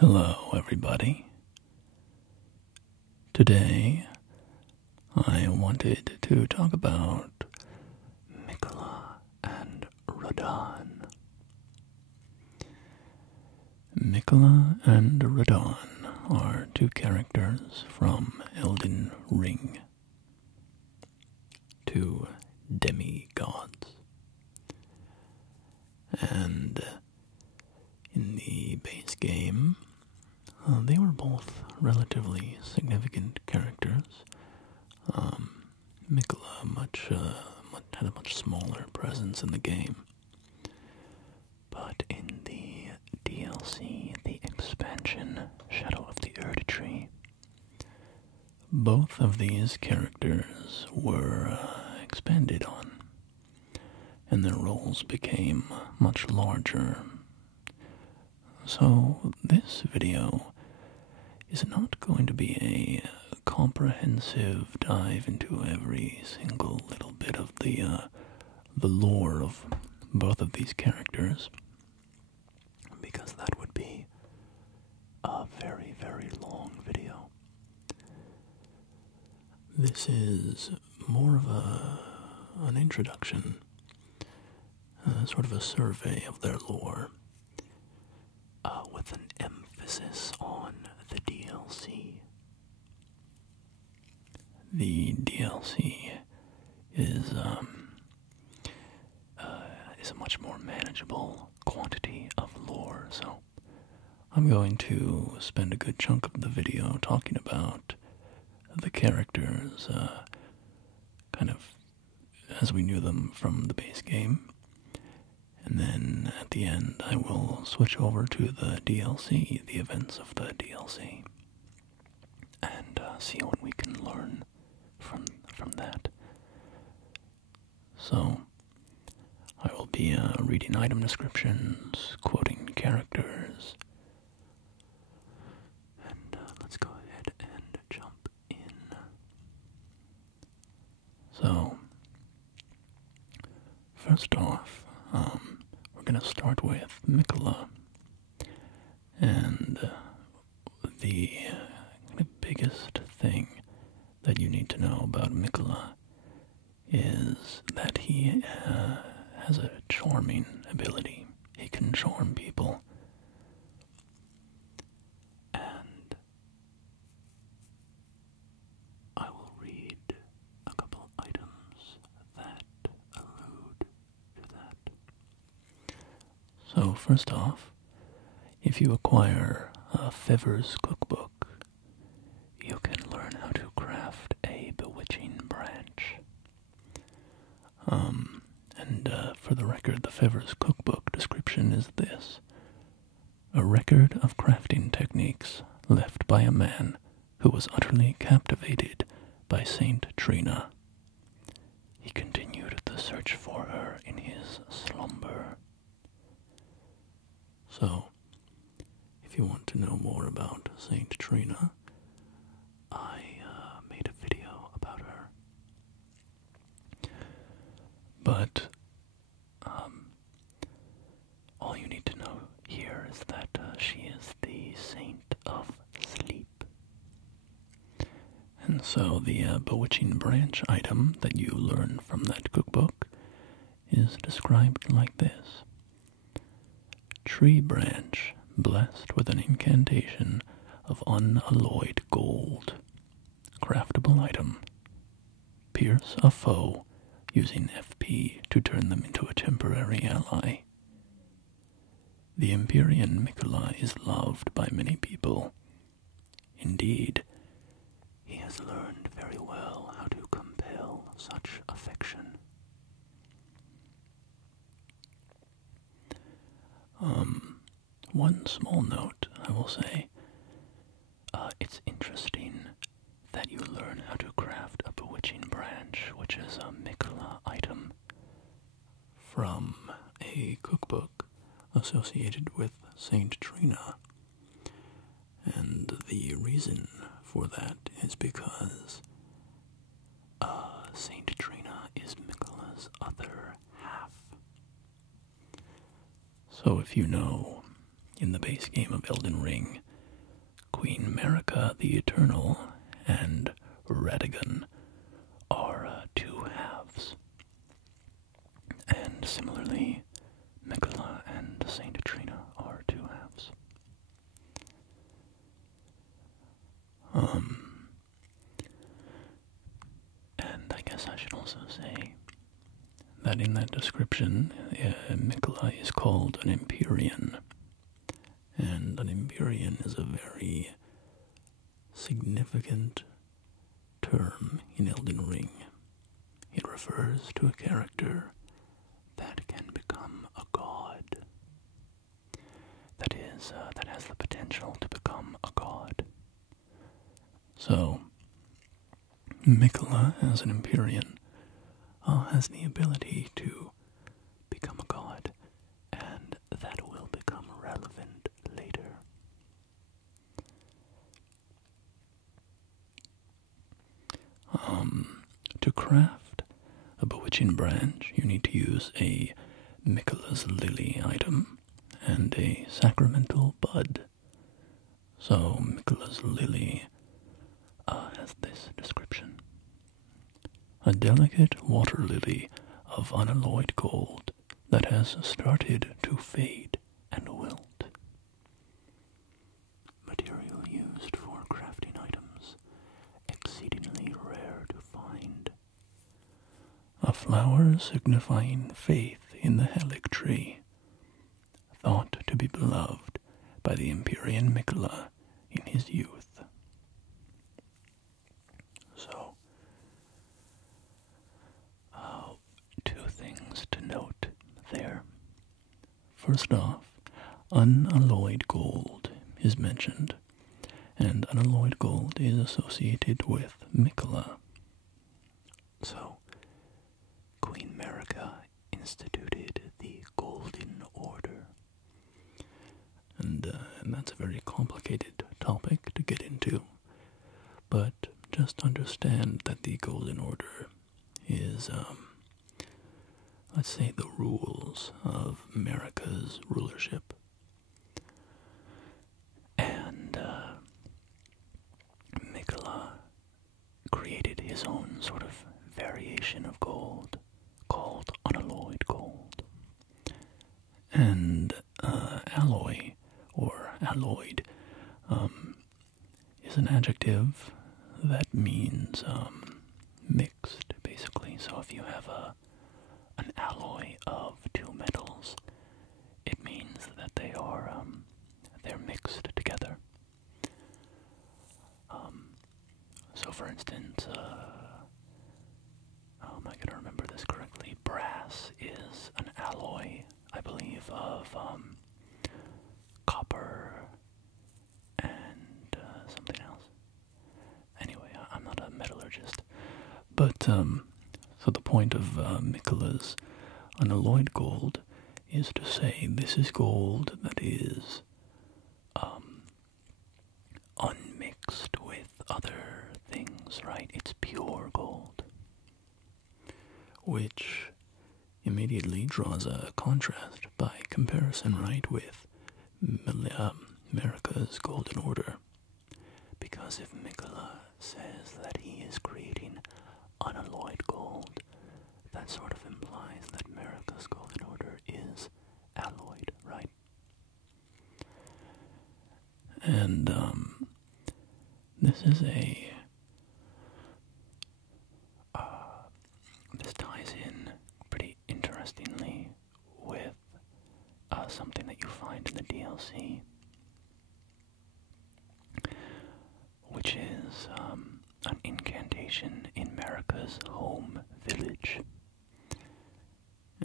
Hello, everybody. Today, I wanted to talk about Miquella and Radahn. Miquella and Radahn are two characters from Elden Ring, two demigods. And in the base game, they were both relatively significant characters. Miquella had a much smaller presence in the game. But in the DLC, the expansion, Shadow of the Erdtree, both of these characters were expanded on, and their roles became much larger. So this video is not going to be a comprehensive dive into every single little bit of the lore of both of these characters, because that would be a very, very long video. This is more of an introduction, sort of a survey of their lore, with an emphasis on the DLC. The DLC is a much more manageable quantity of lore, so I'm going to spend a good chunk of the video talking about the characters, kind of as we knew them from the base game. And then at the end, I will switch over to the DLC, the events of the DLC, and see what we can learn from that. So, I will be reading item descriptions, quoting characters, and let's go ahead and jump in. So, first off, we're going to start with Miquella, and the biggest thing that you need to know about Miquella is that he has a charming ability. He can charm people, and I will read a couple of items that allude to that. So first off, if you acquire a Fever's cookbook, you can learn how to craft a bewitching branch. And for the record, the Fever's cookbook description is this: a record of crafting techniques left by a man who was utterly captivated by Saint Trina. He continued the search for her in his slumber. So, if you want to know more about Saint Trina, I made a video about her. But all you need to know here is that she is the Saint of Sleep. And so the bewitching branch item that you learn from that cookbook is described like this: tree branch blessed with an incantation of unalloyed gold. Craftable item. Pierce a foe using FP to turn them into a temporary ally. The Empyrean Miquella is loved by many people. Indeed, he has learned very well how to compel such affection. One small note, I will say. It's interesting that you learn how to craft a bewitching branch, which is a Miquella item, from a cookbook associated with Saint Trina. And the reason for that is because Saint Trina is Miquella's other half. So if you know, in the base game of Elden Ring, Queen Marika the Eternal and Radahn are two halves. And similarly, Miquella and Saint Trina are two halves. And I guess I should also say that in that description, Miquella is called an Empyrean. And an Empyrean is a very significant term in Elden Ring. It refers to a character that can become a god. That is, that has the potential to become a god. So, Miquella, as an Empyrean, has the ability to become a god, and that will become relevant later. To craft a bewitching branch, you need to use a Miquella's Lily item and a sacramental bud. So Miquella's Lily has this description. A delicate water lily of unalloyed gold that has started to fade and wilt. Material used for crafting items, exceedingly rare to find. A flower signifying faith in the Erdtree, thought to be beloved by the Empyrean Miquella in his youth. So, two things to note there. First off, unalloyed gold is mentioned, and unalloyed gold is associated with Miquella. So, Queen Marika instituted the Golden Order. And that's a very complicated topic to get into, but just understand that the Golden Order is, let's say, the rules of Marika's rulership. And Miquella created his own sort of variation of gold called unalloyed gold. And alloy, or alloyed, is an adjective that means mixed, basically. So if you have an alloy of two metals, it means that they are they're mixed together. So for instance, am I gonna remember this correctly? Brass is an alloy, I believe, of copper and something else. Anyway, I'm not a metallurgist, but so the point of Miquella's unalloyed gold is to say this is gold that is unmixed with other things, right? It's pure gold, which immediately draws a contrast by comparison, right, with Marika's Golden Order. Because if Miquella says that he is creating unalloyed gold, that sort of implies that Marika's Golden Order is alloyed, right? And this is this ties in pretty interestingly with something that you find in the DLC, which is an incantation in Marika's home village.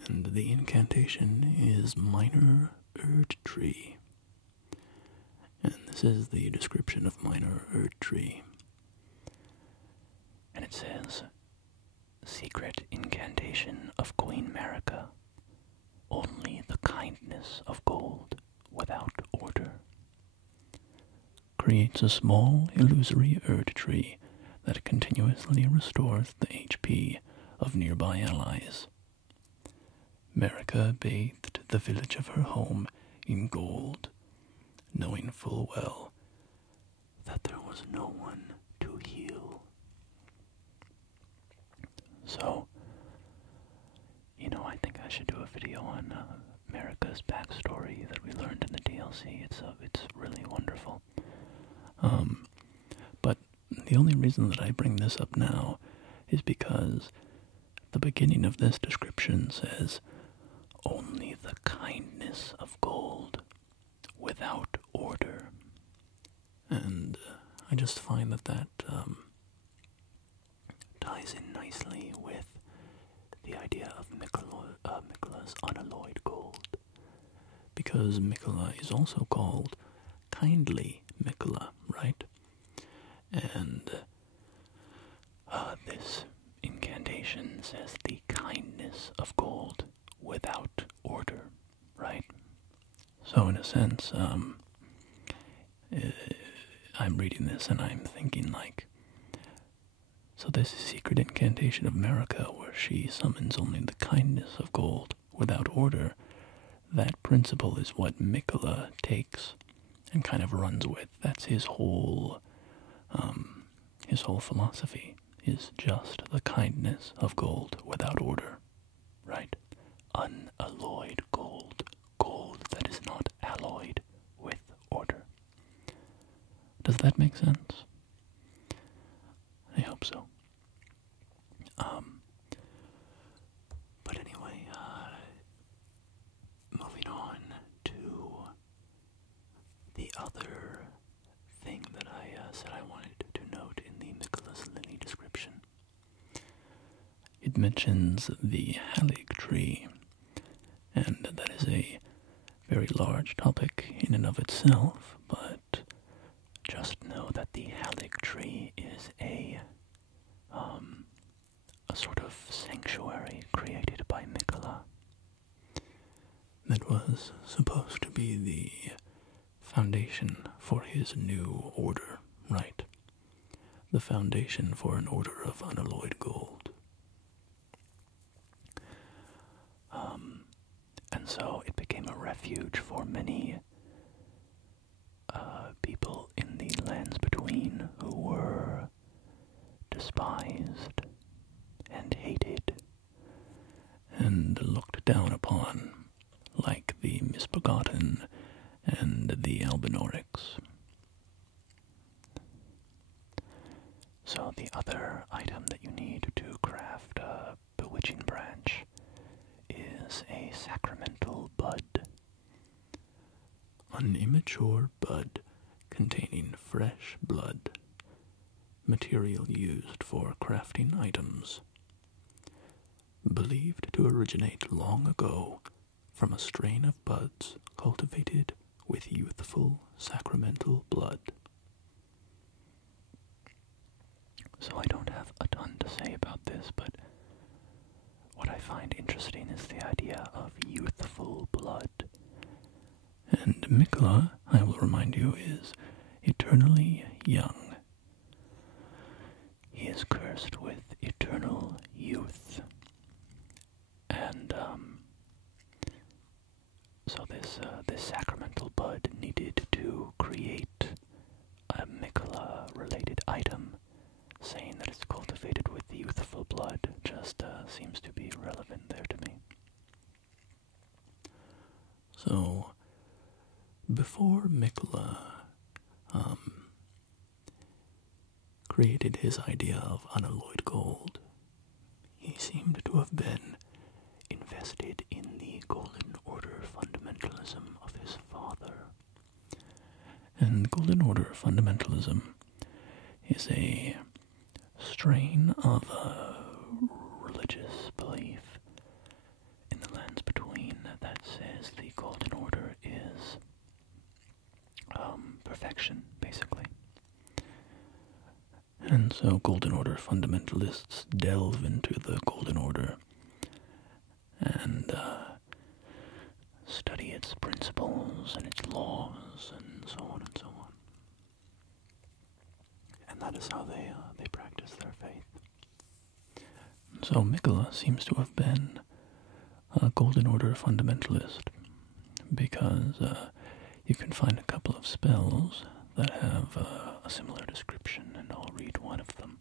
And the incantation is Minor Erdtree. And this is the description of Minor Erdtree. And it says, secret incantation of Queen Marika. Only the kindness of gold without order. Creates a small, illusory Erdtree that continuously restores the HP of nearby allies. Marika bathed the village of her home in gold, knowing full well was no one to heal. So, I think I should do a video on America's backstory that we learned in the DLC. It's really wonderful. But the only reason that I bring this up now is because the beginning of this description says, "Only the kindness of gold, without order." And I just find that ties in nicely with the idea of Miquella's unalloyed gold. Because Miquella is also called kindly Miquella, right? And this incantation says the kindness of gold without order, right? So in a sense, I'm reading this and I'm thinking like, so this secret incantation of America where she summons only the kindness of gold without order, that principle is what Miquella takes and kind of runs with. That's his whole philosophy, is just the kindness of gold without order, right? Unalloyed gold. Gold that is not alloyed with order. Does that make sense? I hope so. But anyway, moving on to the other thing that I said I wanted to note in the Miquella's Lily description. It mentions the Erdtree, and that is a very large topic in and of itself, but just know that the Erdtree is a sort of sanctuary created by Miquella that was supposed to be the foundation for his new order, right? The foundation for an order of unalloyed gold. And so it became a refuge for many people in the lands between who were despised and hated and looked down upon, like the misbegotten and the albinorics. So the other item that you need to craft a bewitching branch is a sacramental bud. An immature bud containing fresh blood, material used for crafting items, believed to originate long ago from a strain of buds cultivated with youthful sacramental blood. So I don't have a ton to say about this, but what I find interesting is the idea of youthful blood. And Miquella, I will remind you, is eternally young. He is cursed with eternal youth. And so this sacramental bud needed to create a Miquella-related item, saying that it's cultivated with youthful blood just seems to be relevant there to me. So, before Miquella created his idea of unalloyed gold, he seemed to have been invested in the Golden Order fundamentalism of his father. And Golden Order fundamentalism is a strain of religious belief in the lands between that says the Golden Order is perfection, basically. And so Golden Order fundamentalists delve into the Golden Order and study its principles and its laws and so on and so on. And that is how they practice their faith. So Miquella seems to have been a Golden Order fundamentalist, because you can find a couple of spells that have a similar description, and I'll read one of them.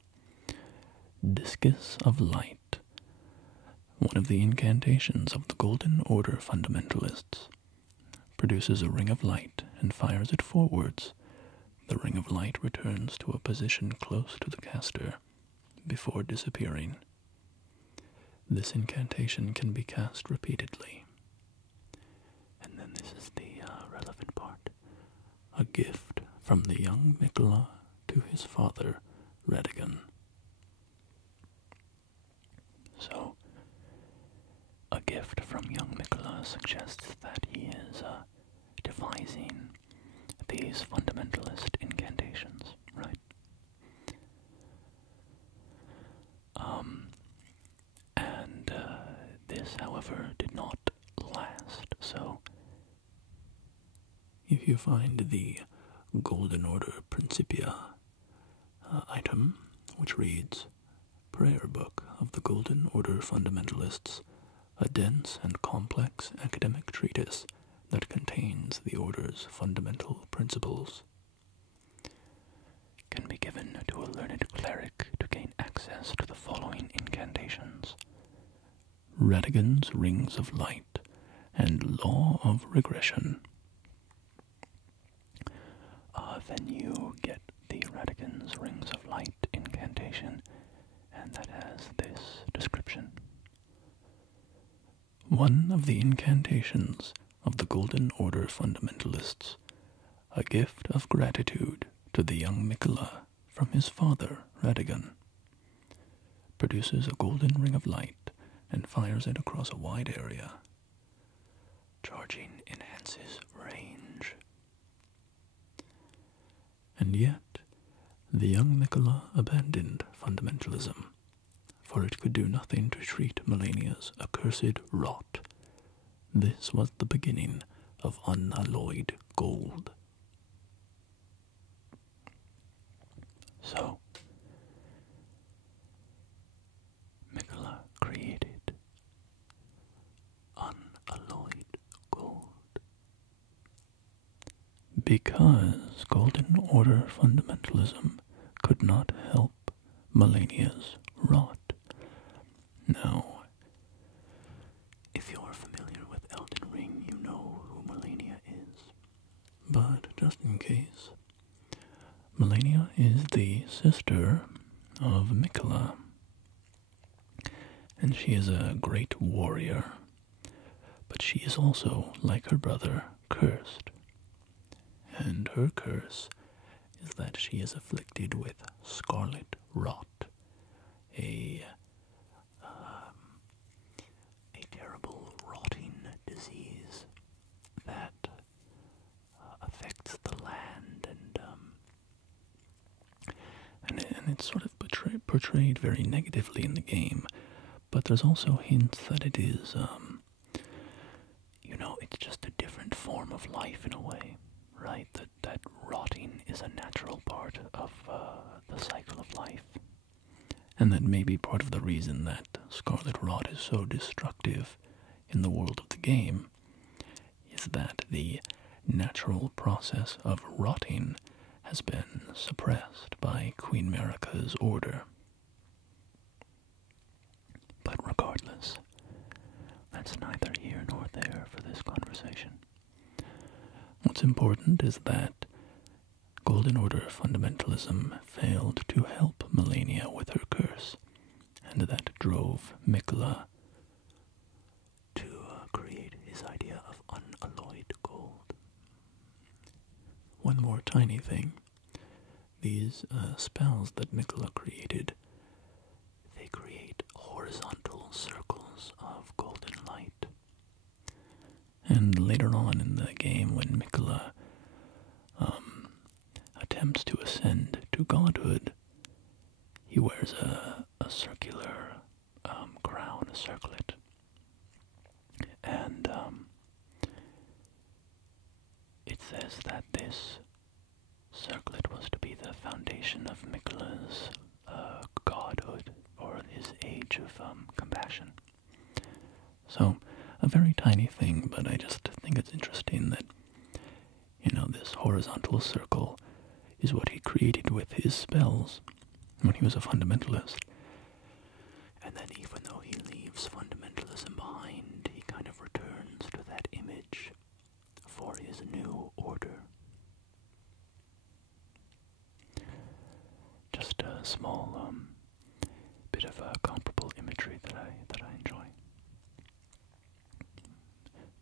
Discus of Light. One of the incantations of the Golden Order fundamentalists. Produces a ring of light and fires it forwards. The ring of light returns to a position close to the caster before disappearing. This incantation can be cast repeatedly. And then this is the relevant part. A gift from the young Miquella to his father, Radahn. So, a gift from young Miquella suggests that he is devising these fundamentalist incantations, right? And this, however, did not last, so if you find the Golden Order Principia item, which reads, Prayer Book of the Golden Order Fundamentalists, a dense and complex academic treatise that contains the Order's fundamental principles, can be given to a learned cleric to gain access to the following incantations. Radahnn's Rings of Light and Law of Regression. Then you get the Radahnn's Rings of Light incantation, and that has this description. One of the incantations of the Golden Order fundamentalists, a gift of gratitude to the young Miquella from his father, Radahn, produces a golden ring of light and fires it across a wide area. Charging enhances range. And yet, the young Miquella abandoned fundamentalism, for it could do nothing to treat Malenia's accursed rot. This was the beginning of unalloyed gold. So, Miquella created unalloyed gold. Because Golden Order fundamentalism could not help Malenia's rot. Now, if you're familiar with Elden Ring, you know who Malenia is. But just in case, Malenia is the sister of Miquella, and she is a great warrior, but she is also, like her brother, cursed. And her curse is that she is afflicted with scarlet rot, a terrible rotting disease that affects the land, and it's sort of portrayed very negatively in the game, but there's also hints that it is, it's just a different form of life in a way, right? That rotting is a natural part of the cycle of life. And that may be part of the reason that scarlet rot is so destructive in the world of the game, is that the natural process of rotting has been suppressed by Queen Marika's order. But regardless, that's neither here nor there for this conversation. What's important is that Golden Order fundamentalism failed to help Malenia with her curse, and that drove Miquella to create his idea of unalloyed gold. One more tiny thing. These spells that Miquella created, they create horizontal circles of golden light. And later on in the game, when Miquella attempts to ascend to godhood, he wears a circular crown, a circlet. And it says that this circlet was to be the foundation of Miquella's godhood, or his age of compassion. So, a very tiny thing, but I just think it's interesting that, this horizontal circle is what he created with his spells when he was a fundamentalist. And then even though he leaves fundamentalism behind, he kind of returns to that image for his new order. Just a small bit of comparable imagery that I enjoy.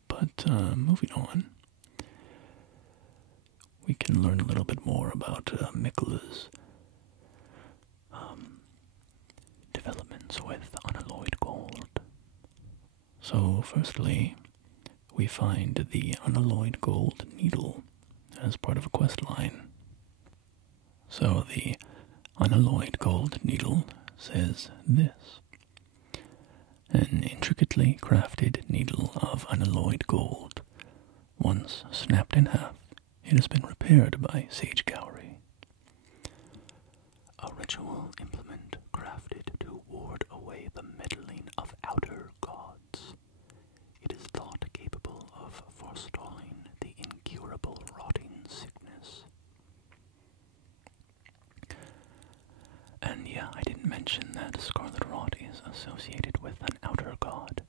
But moving on, we can learn a little bit more about Miquella's developments with unalloyed gold. So firstly, we find the unalloyed gold needle as part of a quest line. So the unalloyed gold needle says this: an intricately crafted needle of unalloyed gold. Once snapped in half, it has been repaired by Sage Gowry. A ritual implement crafted to ward away the meddling of outer gods. It is thought capable of forestalling the incurable rotting sickness. And yeah, I didn't mention that scarlet rot is associated with an outer god.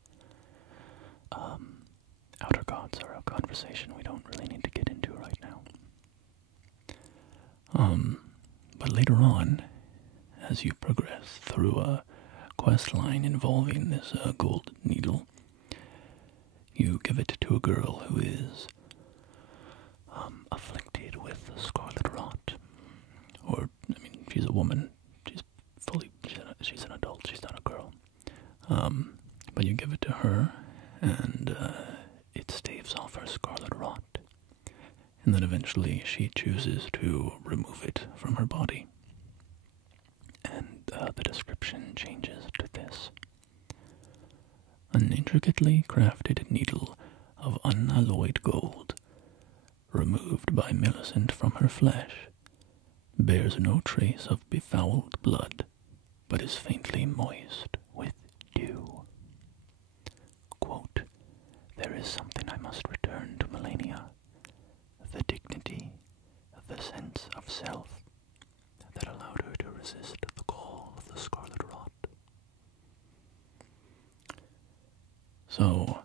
Outer gods are a conversation we don't really need to get into right now. But later on, as you progress through a quest line involving this gold needle, you give it to a girl who is afflicted with scarlet rot. Or, I mean, she's a woman. She's an adult. She's not a girl. But you give it to her, and it staves off her scarlet rot. And then eventually she chooses to remove it from her body. And the description changes to this: an intricately crafted needle of unalloyed gold, removed by Millicent from her flesh, bears no trace of befouled blood, but is faintly moist with dew. Quote, there is something I must return to Melania, the dignity, the sense of self that allowed her to resist the call of the scarlet rot. So,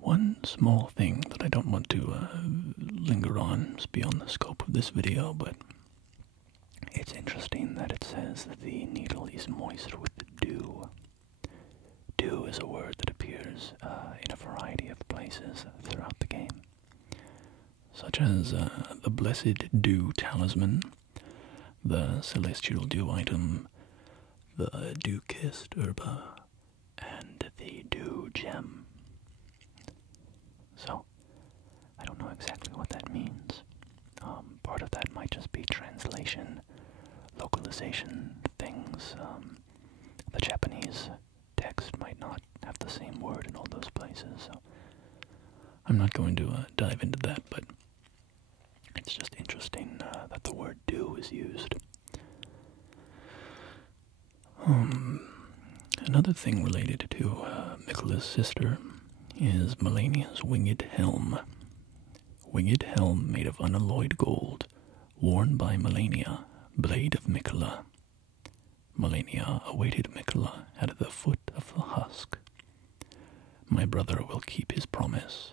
one small thing that I don't want to linger on is beyond the scope of this video, but it's interesting that it says that the needle is moist with dew. Dew is a word that appears in a variety of places throughout the game, such as the Blessed Dew Talisman, the Celestial Dew item, the Dew-Kissed Herba, and the Dew Gem. So, I don't know exactly what that means. Part of that might just be translation, localization things. The Japanese text might not have the same word in all those places, so I'm not going to dive into that, but it's just interesting that the word dew is used. Another thing related to Miquella's sister is Melania's winged helm. Winged helm made of unalloyed gold, worn by Melania, blade of Miquella. Melania awaited Miquella at the foot of the husk. My brother will keep his promise.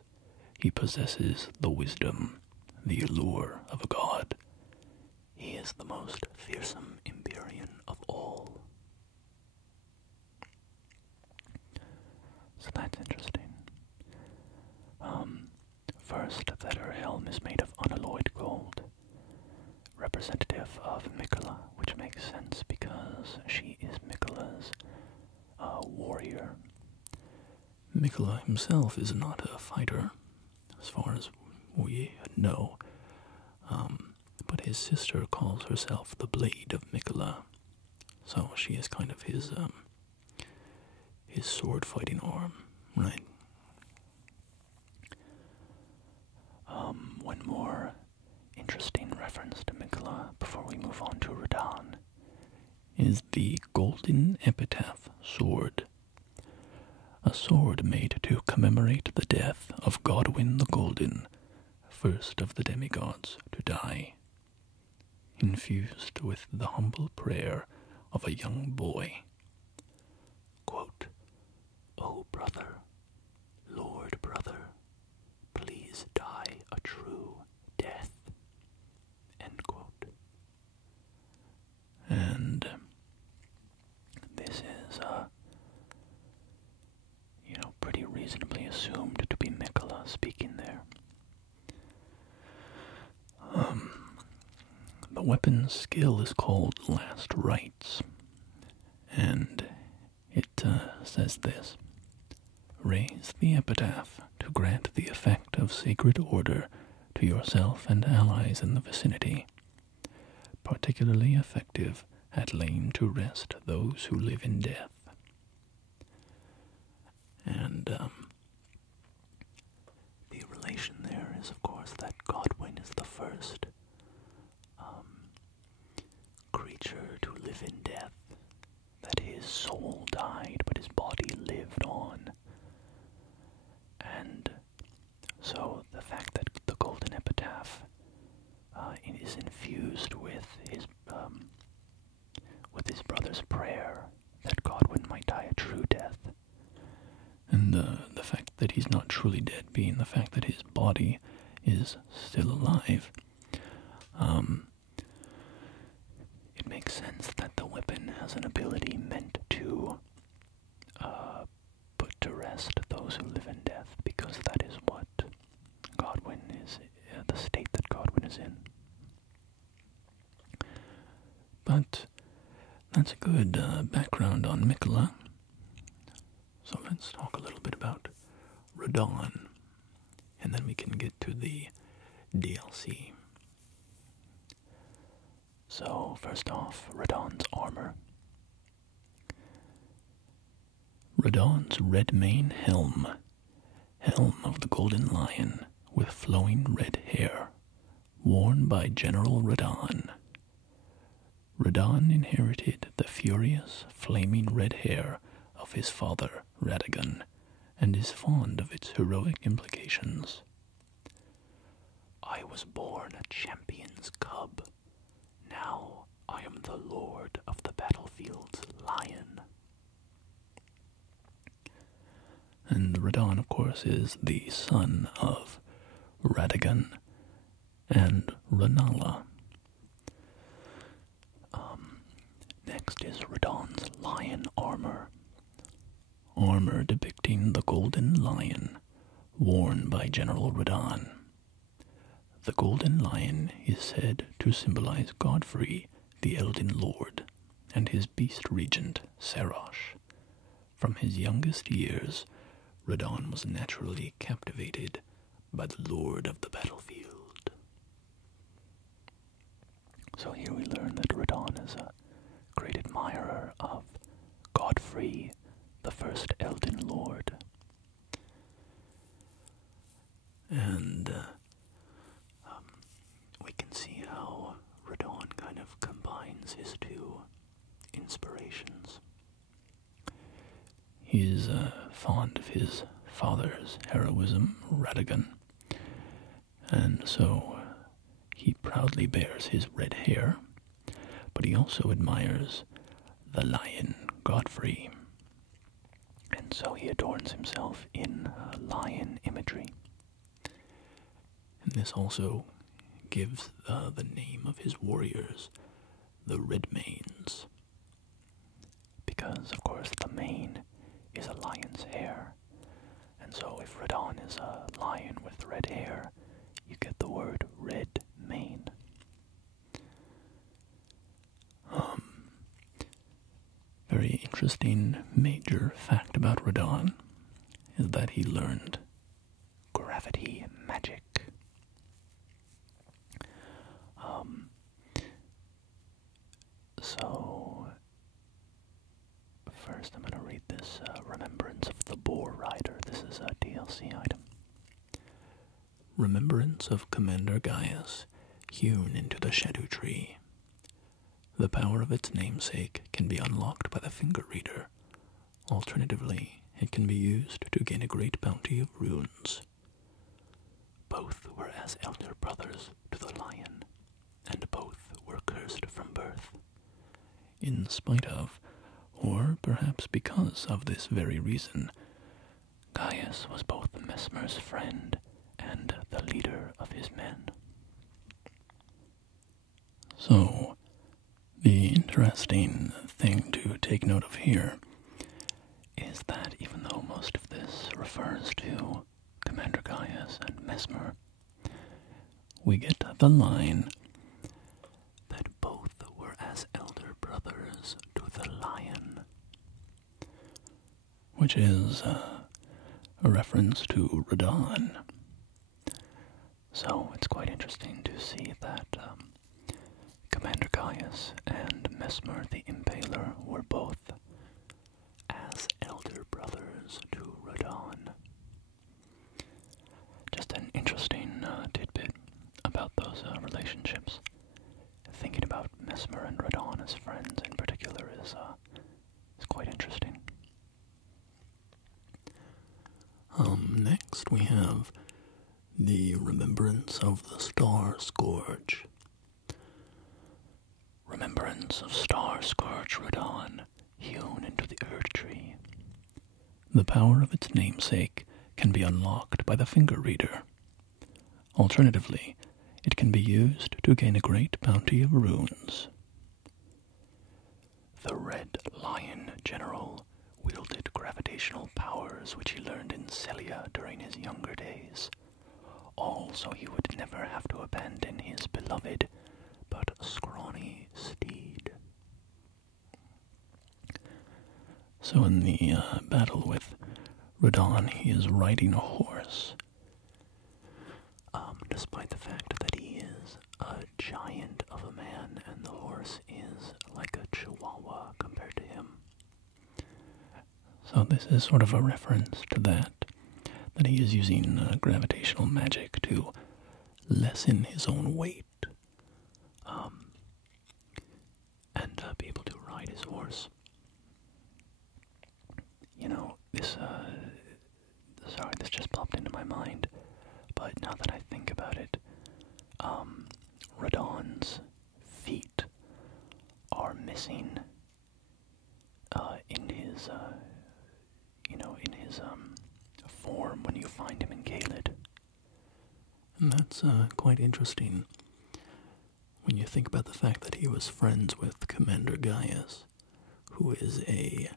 He possesses the wisdom, the allure of a god. He is the most fearsome Empyrean of all. So that's interesting. First, that her helm is made of unalloyed gold, representative of Miquella, which makes sense because she is Miquella's warrior. Miquella himself is not a fighter, as far as we know, but his sister calls herself the Blade of Miquella, so she is kind of his sword-fighting arm, right? One more interesting reference to Miquella before we move on to Radahn is the Golden Epitaph Sword. A sword made to commemorate the death of Godwyn the Golden, first of the demigods to die, infused with the humble prayer of a young boy. Quote, "O brother, Lord brother, please die a true death." End quote. And this is, pretty reasonably assumed to be Miquella speaking there. The weapon's skill is called Last Rites, and it says this: raise the epitaph to grant the effect of sacred order to yourself and allies in the vicinity, particularly effective at laying to rest those who live in death. And the relation there is, of course, that Godwyn is the first creature to live in death, that his soul died but his body lived on. And so the fact that the golden epitaph is infused with his brother's prayer that Godwyn might die a true death, and the fact that he's not truly dead being the fact that his body is still alive, it makes sense that the weapon has an ability meant to put to rest those who live in death, because that is what Godwyn is, the state that Godwyn is in. But that's a good background on Miquella. So let's talk a little bit about Radahn, and then we can get to the DLC. So first off, Radahn's armor. Radahn's red mane helm of the Golden Lion with flowing red hair, worn by General Radahn. Radahn inherited the furious, flaming red hair of his father, Radahn, and is fond of its heroic implications. I was born a champion's cub. Now I am the lord of the battlefield's lion. And Radahn, of course, is the son of Radahn and Rennala. Next is Radahn's lion armor. Armor depicting the golden lion, worn by General Radahn. The golden lion is said to symbolize Godfrey, the Elden Lord, and his beast regent, Sarosh. From his youngest years, Radahn was naturally captivated by the Lord of the battlefield. So here we learn that Radahn is a great admirer of Godfrey, the first Elden Lord. And we can see how Radahn kind of combines his two inspirations. He's fond of his father's heroism, Radahn, and so he proudly bears his red hair, but he also admires the lion, Godfrey, and so he adorns himself in lion imagery. And this also gives the name of his warriors, the Redmanes, because, of course, the mane is a lion's hair, and so if Radahn is a lion with red hair, you get the word red mane. Very interesting major fact about Radahn is that he learned gravity magic. So first I'm going to read this Remembrance of the Boar Rider. This is a DLC item. Remembrance of Commander Gaius, hewn into the Erdtree. The power of its namesake can be unlocked by the finger reader. Alternatively, it can be used to gain a great bounty of runes. both were as elder brothers to the lion, and both were cursed from birth. In spite of, or perhaps because of this very reason, Gaius was both Mesmer's friend and the leader of his men. So, the interesting thing to take note of here is that even though most of this refers to Commander Gaius and Mesmer, we get the line that both were as elder brothers to the lion, which is a reference to Radahn. So it's quite interesting to see that Commander Gaius and Mesmer the Impaler were both as elder brothers to Radahn. Just an interesting tidbit about those relationships. Thinking about Mesmer and Radahn as friends in particular is quite interesting. Next we have the remembrance of the Starscourge. Remembrance of Starscourge Radahn, hewn into the Erdtree. The power of its namesake can be unlocked by the finger reader. Alternatively, it can be used to gain a great bounty of runes. The Red Lion General wielded gravitational powers which he learned in Celia during his younger days, all so he would never have to abandon his beloved but scrawny steed. So in the battle with Radahn, he is riding a horse. Despite the fact that he is a giant of a man and the horse is like a chihuahua compared to him. So this is sort of a reference to that he is using gravitational magic to lessen his own weight. And be able to ride his horse. You know, this just popped into my mind, but now that I think about it, Radahn's feet are missing in his, form when you find him in Caelid. And that's quite interesting when you think about the fact that he was friends with Commander Gaius, who is a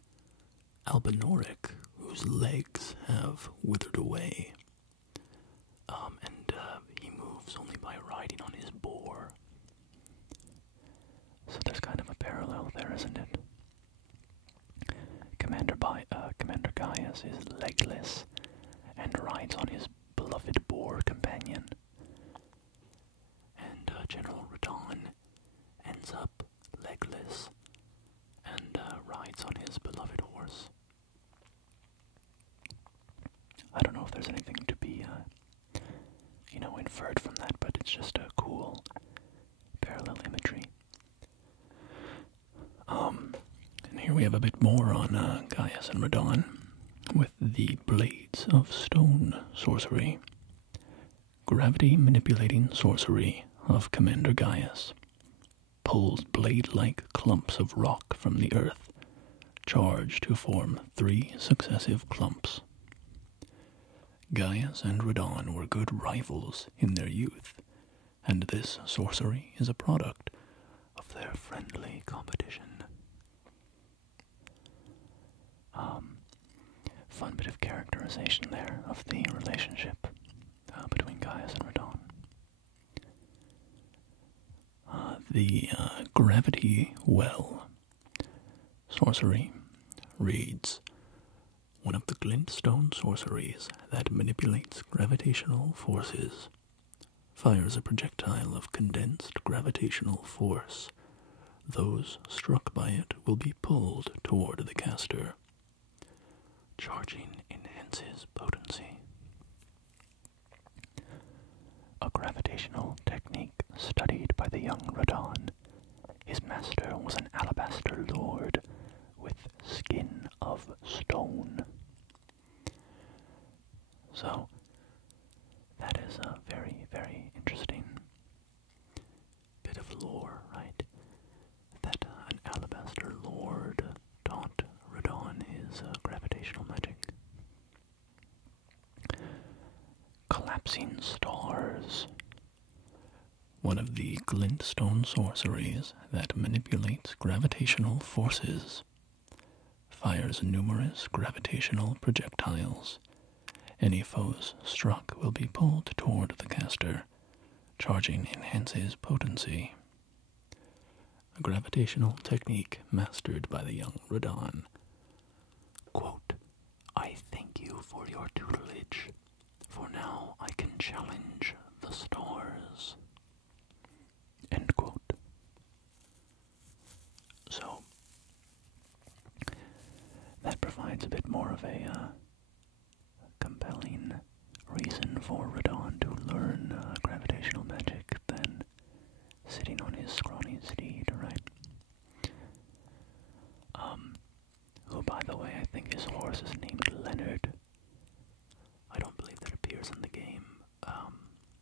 albinoric whose legs have withered away, and he moves only by riding on his boar. So there's kind of a parallel there, isn't it? Commander Gaius is legless and rides on his beloved boar companion. And General Radahn ends up legless and rides on his beloved horse. I don't know if there's anything to be, inferred from that, but it's just a cool parallel imagery. And here we have a bit more on Gaius and Radahn with the Blades of Stone sorcery. Gravity manipulating sorcery of Commander Gaius. Pulls blade-like clumps of rock from the earth, charged to form 3 successive clumps. Gaius and Radahn were good rivals in their youth, and this sorcery is a product of their friendly competition. Fun bit of characterization there of the relationship between Gaius and Radahn. The Gravity Well sorcery reads, one of the glintstone sorceries that manipulates gravitational forces, fires a projectile of condensed gravitational force. Those struck by it will be pulled toward the caster. Charging enhances potency. A gravitational technique studied by the young Radahn. His master was an alabaster lord with skin of stone. So, that is very one of the glintstone sorceries that manipulates gravitational forces, fires numerous gravitational projectiles. Any foes struck will be pulled toward the caster. Charging enhances potency. A gravitational technique mastered by the young Radahn. Quote, I thank you for your tutelage, for now I can challenge the stars. End quote. So, that provides a bit more of a compelling reason for Radahn to learn gravitational magic than sitting on his scrawny steed, right? Who, by the way, I think his horse is named Leonard. I don't believe that appears in the game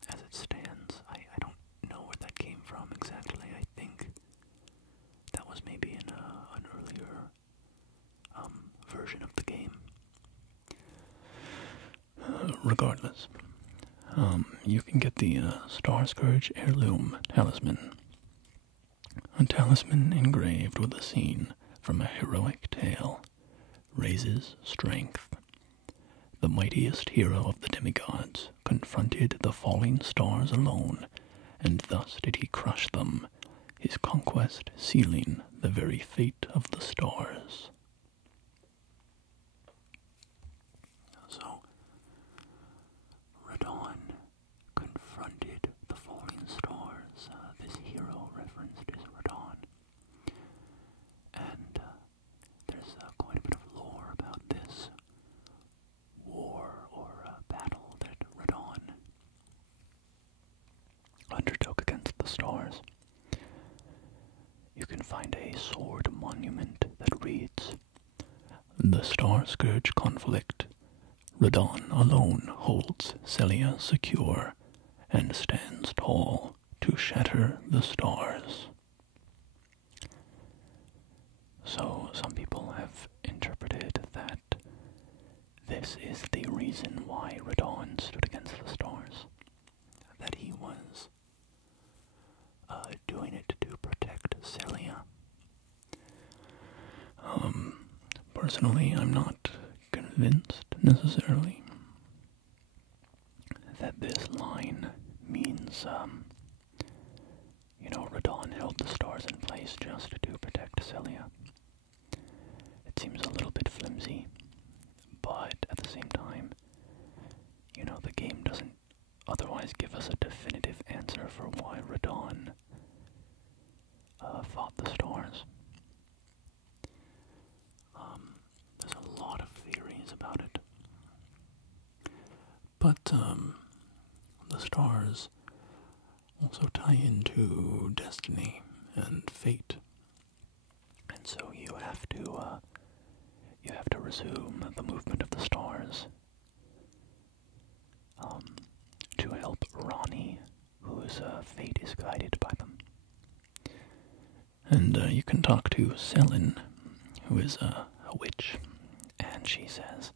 as it stands. I don't know where that came from exactly. I think that was maybe in an earlier version of the game. Regardless, you can get the Starscourge heirloom talisman. A talisman engraved with a scene from a heroic tale. Raises strength. The mightiest hero of the demigods confronted the falling stars alone, and thus did he crush them, his conquest sealing the very fate of the stars. So, Radahn confronted the falling stars. This hero referenced is Radahn. And there's quite a bit of lore about this war or battle that Radahn undertook against the stars. You can find a sword monument that reads, The Starscourge conflict. Radahn alone holds Celia secure and stands tall to shatter the stars. So some people have interpreted that this is the reason why Radahn stood against the stars. that he was doing it to protect Celia. Personally, I'm not convinced necessarily that this line means, Radahn held the stars in place just to protect Celia. It seems a little bit flimsy, but at the same time, the game doesn't otherwise give us a definitive answer for why Radahn fought the stars. There's a lot of theories about it. But the stars also tie into destiny and fate. And so you have to resume the movement of the stars to help Ronnie, whose fate is guided by them. And you can talk to Selin, who is a witch, and she says,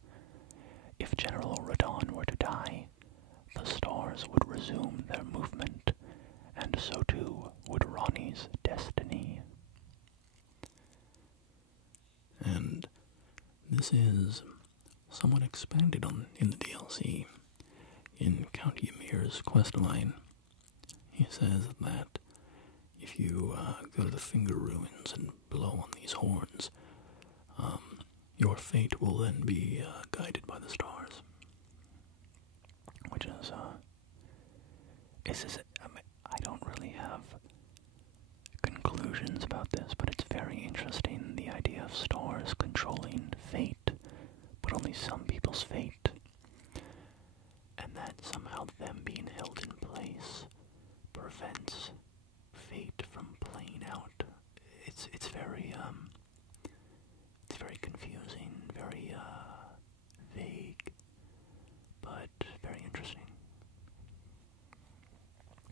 if General Radahn were to die, the stars would resume their movement, and so too would Ronnie's destiny. And this is somewhat expanded on in the DLC. In Count Ymir's questline, he says that if you go to the Finger Ruins and blow on these horns, your fate will then be guided by the stars. Which is, I don't really have conclusions about this, but it's very interesting, the idea of stars controlling fate, but only some people's fate. And that somehow them being held in place prevents fate from playing out. It's very confusing, very vague, but very interesting.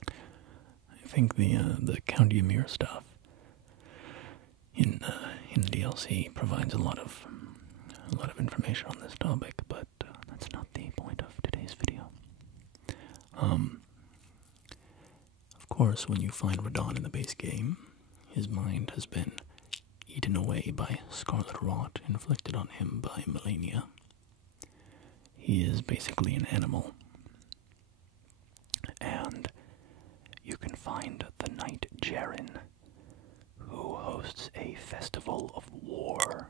I think the Count Ymir stuff in the DLC provides a lot of information on this topic, but that's not the point of today's video. course, when you find Radahn in the base game, his mind has been eaten away by scarlet rot inflicted on him by Melania. He is basically an animal. And you can find the Knight Jaren, who hosts a festival of war.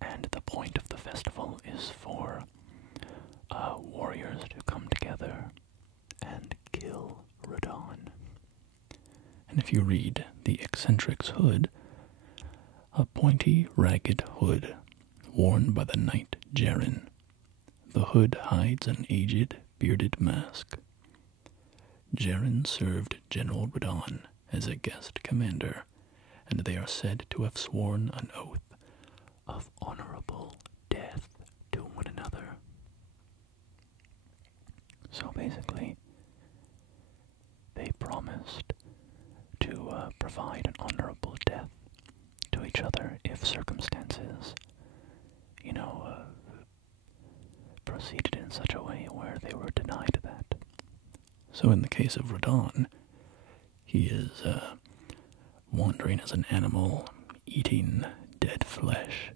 And the point of the festival is for warriors to come together and kill Radahn. And if you read the Eccentric's hood, a pointy, ragged hood worn by the Knight Jaren. The hood hides an aged, bearded mask. Jaren served General Radahn as a guest commander, and they are said to have sworn an oath of honorable death to one another. So basically, they promised to provide an honorable death to each other if circumstances, proceeded in such a way where they were denied that. So in the case of Radahn, he is wandering as an animal, eating dead flesh,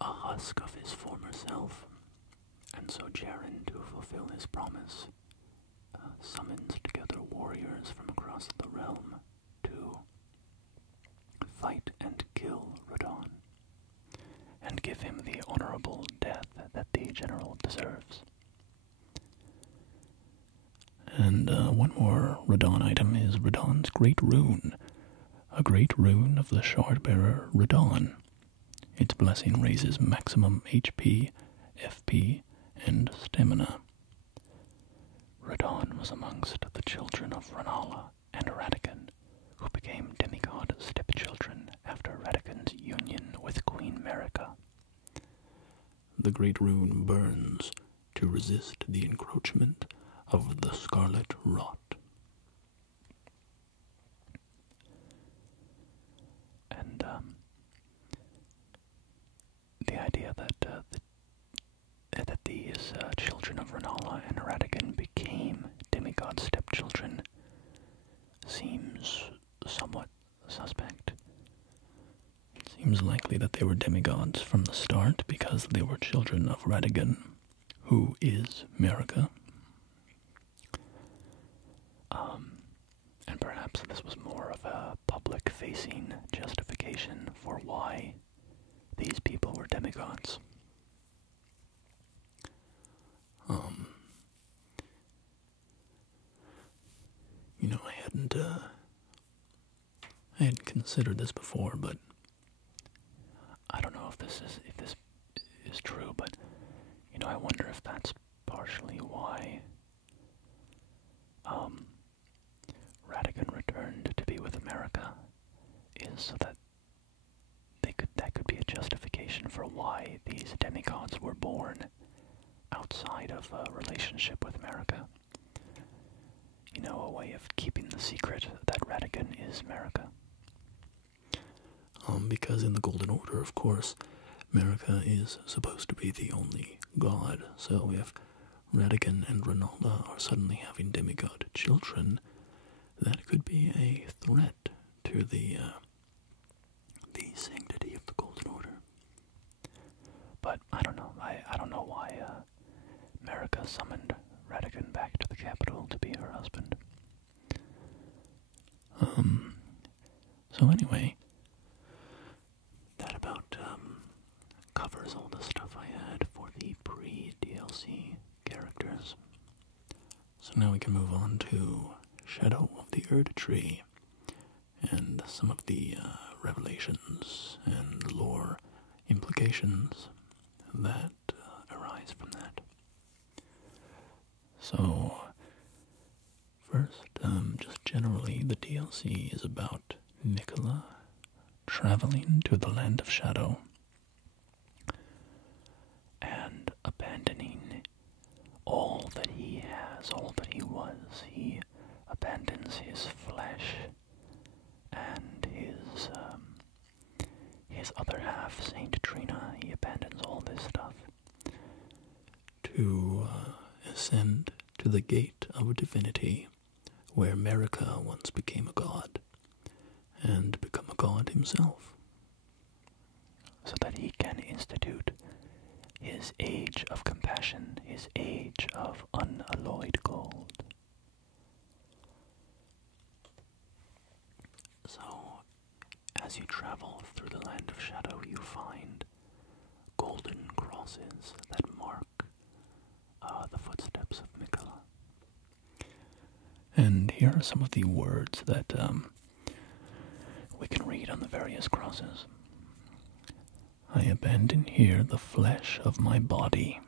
a husk of his former self. And so Jaren, to fulfill his promise, summons together warriors from across the realm to fight and kill Radahn, and give him the honorable death that the general deserves. And one more Radahn item is Radahn's Great Rune, a great rune of the Shardbearer Radahn. Its blessing raises maximum HP, FP, and stamina. Radahn was amongst the children of Rennala and Radahn, who became demigod stepchildren after Radahnn's union with Queen Marika. The great rune burns to resist the encroachment of the scarlet rot. And the idea that these children of Rennala and Radahn became demigod stepchildren seems somewhat suspect. It seems likely that they were demigods from the start because they were children of Radahn, who is Marika. And perhaps this was more of a public-facing justification for why these people were demigods. I hadn't considered this before, but I don't know if this is true, but I wonder if that's partially why Radahn returned to be with Marika, is so that that could be a justification for why these demigods were born outside of a relationship with Marika. A way of keeping the secret that Radahn is Marika. Because in the Golden Order, of course, Marika is supposed to be the only god, so if Radahn and Rennala are suddenly having demigod children, that could be a threat to the sanctity of the Golden Order. But I don't know. I don't know why Marika summoned Radahn back to the capital to be her husband. So anyway, that about covers all the stuff I had for the pre-DLC characters. So now we can move on to Shadow of the Erdtree and some of the revelations and lore implications that arise from that. So, first, just generally, the DLC is about Miquella traveling to the Land of Shadow and abandoning all that he has, all that he was. He abandons his flesh and his other half, Saint Trina. He abandons all this stuff to ascend to the Gate of Divinity, where America once became a god, and become a god himself. So that he can institute his age of compassion, his age of unalloyed gold. So, as you travel through the land of shadow, you find golden crosses that mark the footsteps of Miquella. And here are some of the words that we can read on the various crosses. I abandon here the flesh of my body.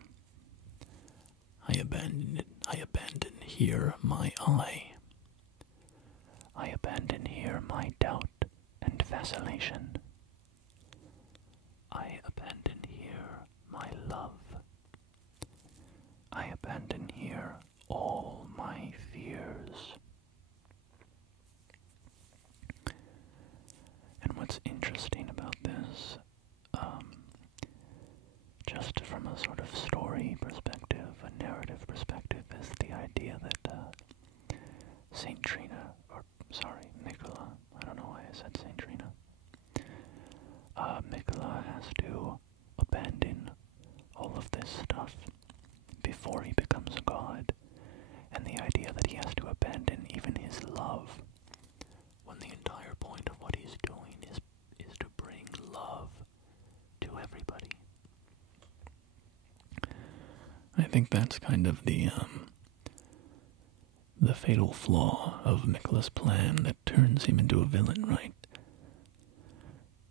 I abandon here my eye. I abandon here my doubt and vacillation. I abandon here my love. I abandon here all my fears. And what's interesting about this, just from a sort of story perspective, a narrative perspective, is the idea that Saint Trina, or sorry, Miquella, I don't know why I said Saint Trina, Miquella has to abandon all of this stuff before he becomes a god, and the idea that he has to abandon even his love, when the entire point of what he's doing is to bring love to everybody. I think that's kind of the fatal flaw of Miquella's plan that turns him into a villain, right?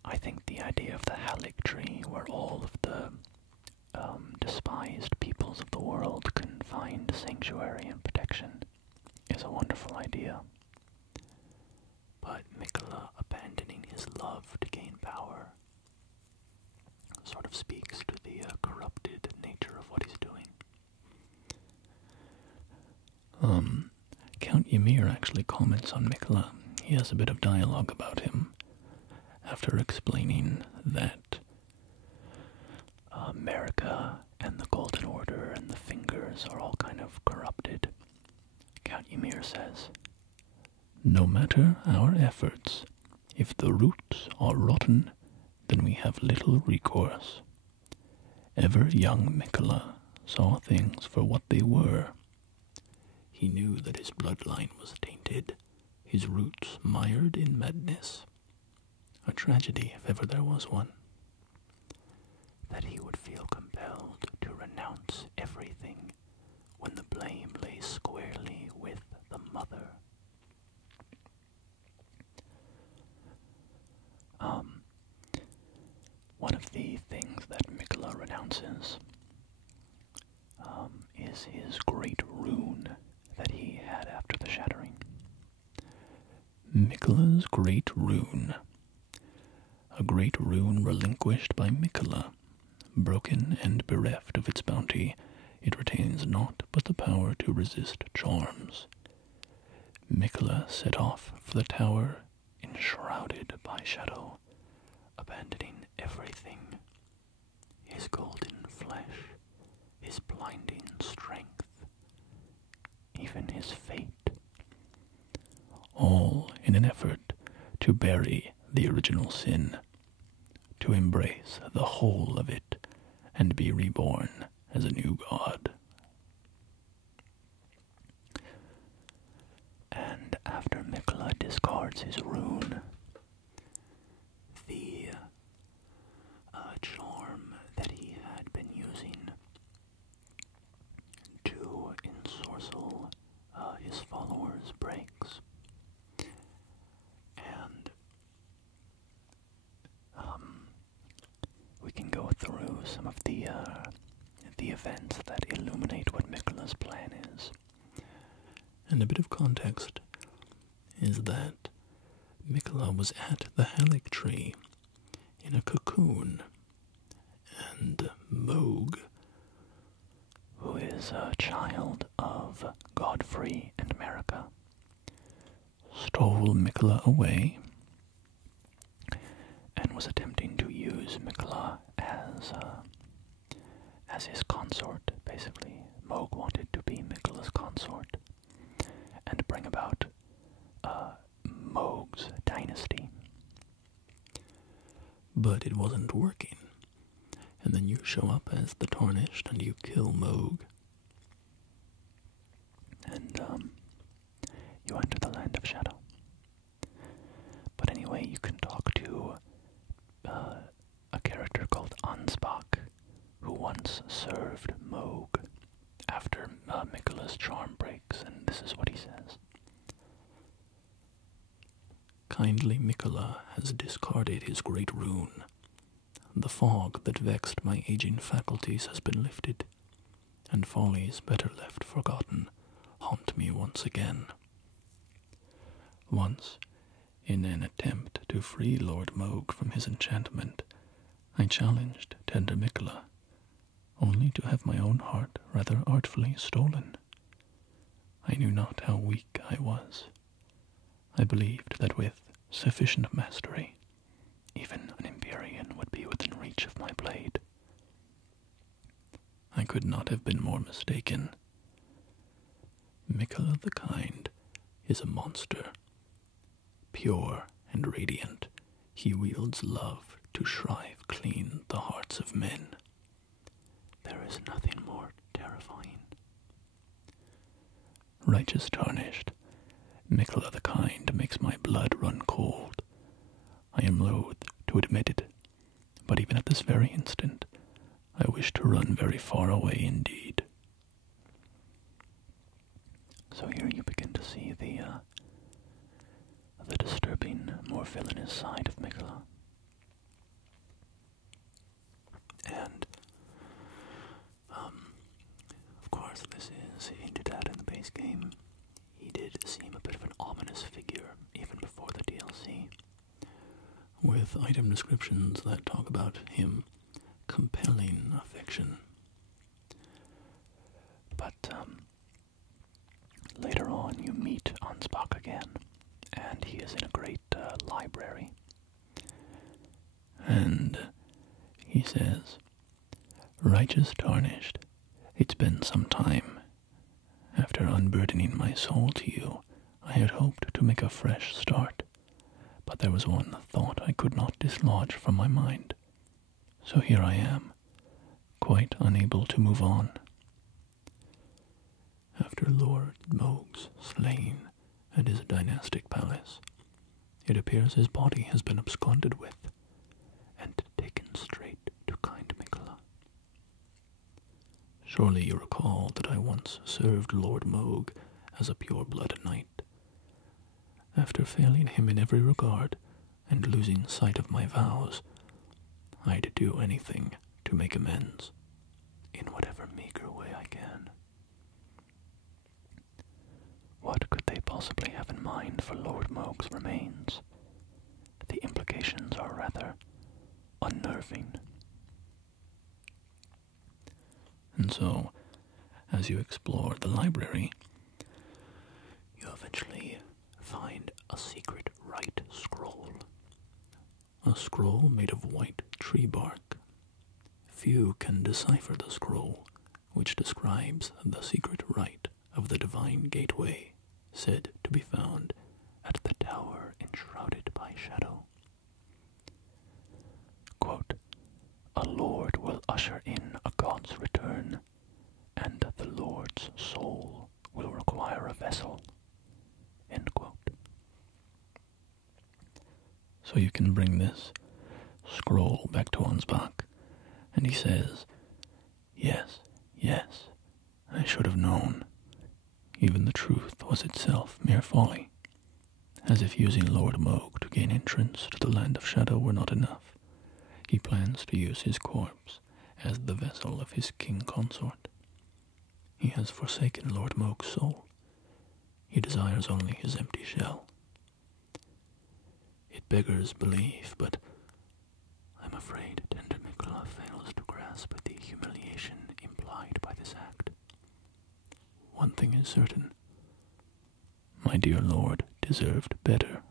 I think the idea of the Erdtree, where all of the despised peoples of the world can find sanctuary and protection, is a wonderful idea. But Miquella abandoning his love to gain power sort of speaks to the corrupted nature of what he's doing. Count Ymir actually comments on Miquella. He has a bit of dialogue about him after explaining that America and the Golden Order and the Fingers are all kind of corrupted. Count Ymir says, no matter our efforts, if the roots are rotten, then we have little recourse. Ever young Miquella saw things for what they were. He knew that his bloodline was tainted, his roots mired in madness. A tragedy, if ever there was one. That he would feel compelled to renounce everything when the blame lay squarely with the mother. One of the things that Miquella renounces is his great rune that he had after the shattering. Miquella's great rune. A great rune relinquished by Miquella. Broken and bereft of its bounty, it retains naught but the power to resist charms. Miquella set off for the tower, enshrouded by shadow, abandoning everything, his golden flesh, his blinding strength, even his fate, all in an effort to bury the original sin, to embrace the whole of it, and be reborn as a new god. And after Miquella discards his rune, the charm that he had been using to ensorcel his followers breaks, and we can go through some of the events that illuminate what Miquella's plan is. And a bit of context is that Miquella was at the Erdtree in a cocoon, and Moog, who is a child of Godfrey and America, stole Miquella away and was attempting to use Miquella as his consort. Basically, Moog wanted to be Miquella's consort and bring about that it wasn't working. And then you show up as the Tarnished and you kill Moog. And, you enter the Land of Shadow. But anyway, you can talk to a character called Ansbach, who once served Moog after Miquella's charm breaks, and this is what he says. Kindly Miquella has discarded his great rune. The fog that vexed my aging faculties has been lifted, and follies better left forgotten haunt me once again. Once, in an attempt to free Lord Moog from his enchantment, I challenged tender Miquella, only to have my own heart rather artfully stolen. I knew not how weak I was. I believed that with sufficient mastery, even an Empyrean would be within reach of my blade. I could not have been more mistaken. Miquella the Kind is a monster. Pure and radiant, he wields love to shrive clean the hearts of men. There is nothing more terrifying. Righteous Tarnished, Miquella the Kind makes my blood run cold. I am loath to admit it, but even at this very instant, I wish to run very far away indeed. So here you begin to see the disturbing, more villainous side of Miquella. And, of course, this is hinted at in the base game. He did seem a bit of an ominous figure, even before the DLC, with item descriptions that talk about him compelling affection. But, later on you meet Ansbach again, and he is in a great library. And he says, Righteous Tarnished, it's been some time. After unburdening my soul to you, I had hoped to make a fresh start, but there was one thought I could not dislodge from my mind. So here I am, quite unable to move on. After Lord Moog's slaying at his dynastic palace, it appears his body has been absconded with and taken straight to kind Miquella. Surely you recall that I once served Lord Moog as a pure-blood knight. After failing him in every regard and losing sight of my vows, I'd do anything to make amends, in whatever meager way I can. What could they possibly have in mind for Lord Moog's remains? The implications are rather unnerving. And so, as you explore the library, you eventually find a secret rite scroll. A scroll made of white tree bark. Few can decipher the scroll, which describes the secret rite of the divine gateway, said to be found at the tower enshrouded by shadow. Quote, a lord will usher in a god's return, and the lord's soul will require a vessel. End quote. So you can bring this scroll back to Ansbach, and he says, yes, I should have known. Even the truth was itself mere folly, as if using Lord Moog to gain entrance to the Land of Shadow were not enough. He plans to use his corpse as the vessel of his king consort. He has forsaken Lord Moog's soul. He desires only his empty shell. It beggars belief, but I'm afraid tender Miquella fails to grasp the humiliation implied by this act. One thing is certain. My dear lord deserved better.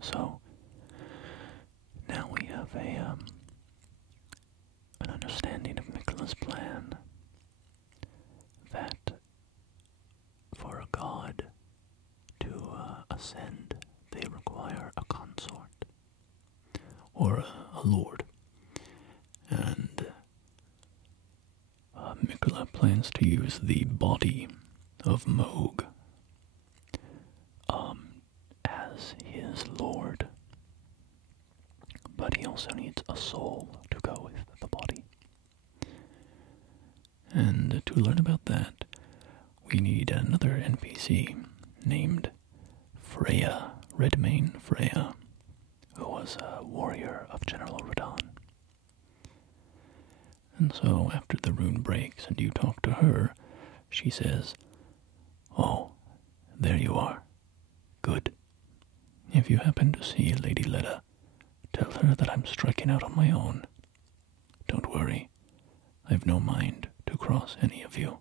So, now we have an understanding of Miquella's plan, that for a god to ascend, they require a lord. And Miquella plans to use the body of Moog as his lord. But he also needs a soul to go with the body. And to learn about that, we need another NPC named Freya, Redmane Freya, who was a warrior of General Radahn. And so after the rune breaks and you talk to her, she says, "Oh, there you are. Good. If you happen to see Lady Leda, tell her that I'm striking out on my own. Don't worry, I've no mind to cross any of you.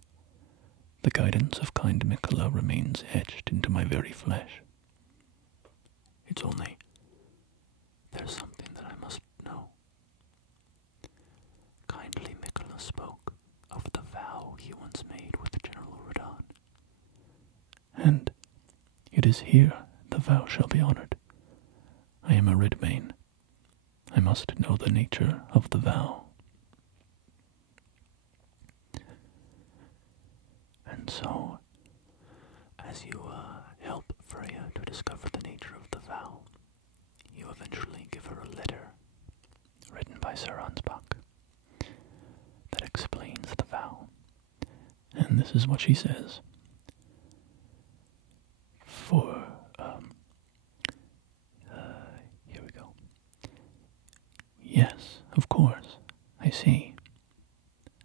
The guidance of kind Miquella remains etched into my very flesh." it's only, there's something that I must know. Kindly Miquella spoke of the vow he once made with General Radahn. And it is here the vow shall be honored. I am a Redmane. I must know the nature of the vow. And so, as you help Freya to discover the nature of the vow, you eventually give her a letter Written by Sir Ansbach that explains the vow. And this is what she says. Here we go. Yes, of course, I see.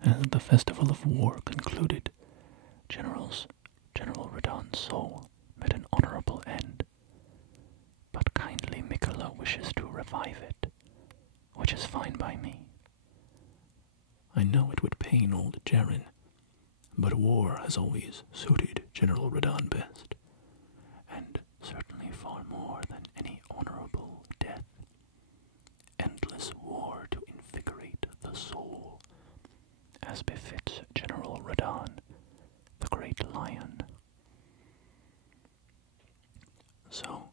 As the festival of war concluded, General Radahn's soul met an honorable end. But kindly Miquella wishes to revive it, which is fine by me. I know it would pain old Jaren, but war has always suited General Radahn best, and certainly far more than any honorable death. Endless war to invigorate the soul, as befits General Radahn, the great lion. So,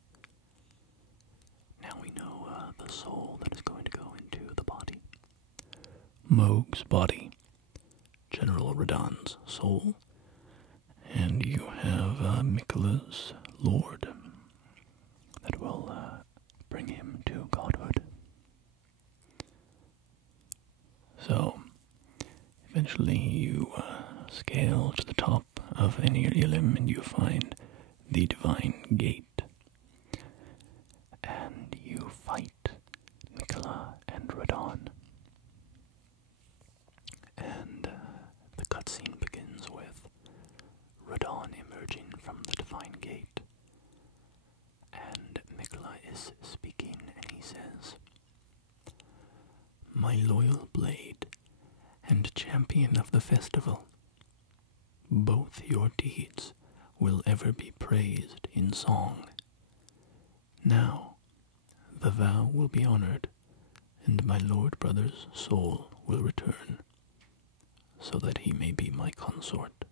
now we know the soul that is going to go into the body. Moog's body, General Radahn's soul. and you have Miquella's lord that will bring him to godhood. So, eventually you scale to the top of Enir Ilim and you find the Divine Gate. And you fight Miquella and Radahn. And the cutscene begins with Radahn emerging from the Divine Gate. And Miquella is speaking, and he says, "My loyal blade and champion of the festival, both your deeds will ever be praised in song. Now, the vow will be honored, and my lord brother's soul will return, so that he may be my consort."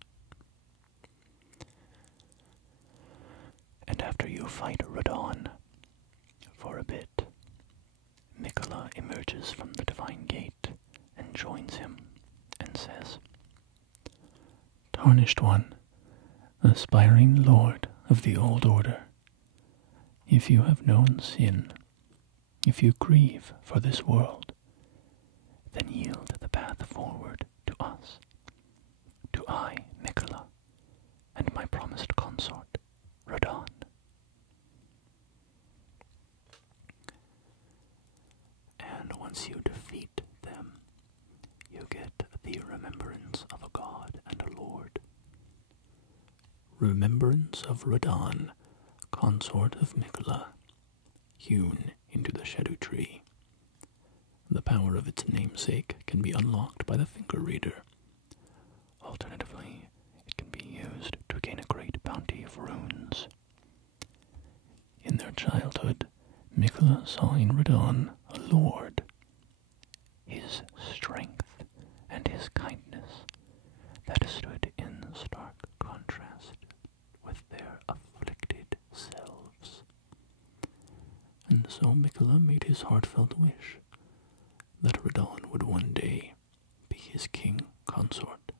And after you fight Radahn for a bit, Miquella emerges from the Divine Gate and joins him and says, "Tarnished One, aspiring Lord of the Old Order, if you have known sin, if you grieve for this world, then yield the path forward to us, to I, Miquella, and my promised consort, Radahn." And once you defeat them, you get the remembrance of a god and a lord. Remembrance of Radahn, consort of Miquella, hewn into the shadow tree. The power of its namesake can be unlocked by the finger reader. Alternatively, it can be used to gain a great bounty of runes. In their childhood, Miquella saw in Radahn a lord. His strength and his kindness that stood in stark Contrast with their afflicted selves. And so Miquella made his heartfelt wish that Radahn would one day be his king consort.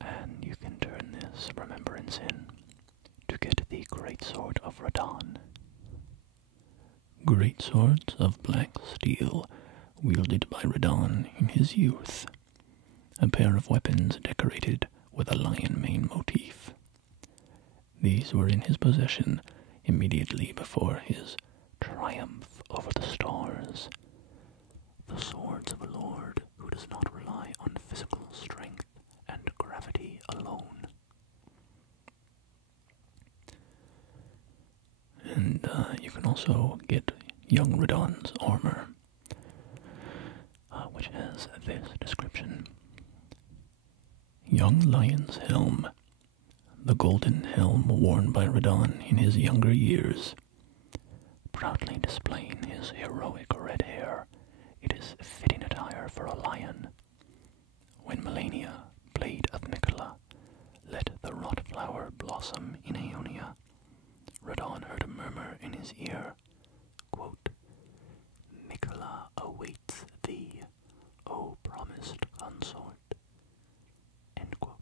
And you can turn this remembrance in to get the Great Sword of Radahn. Great swords of black steel wielded by Radahn in his youth. A pair of weapons decorated with a lion mane motif. These were in his possession immediately before his triumph over the stars. The swords of a lord who does not rely on physical strength and gravity alone. And you can also get young Radahn's armor, which has this description. Young Lion's Helm, the golden helm worn by Radahn in his younger years. Proudly displaying his heroic red hair, it is fitting attire for a lion. When Melania, blade of Miquella, let the wrought flower blossom in Aeonia, Radahn heard a murmur in his ear, quote, Miquella awaits thee, O promised consort. End quote.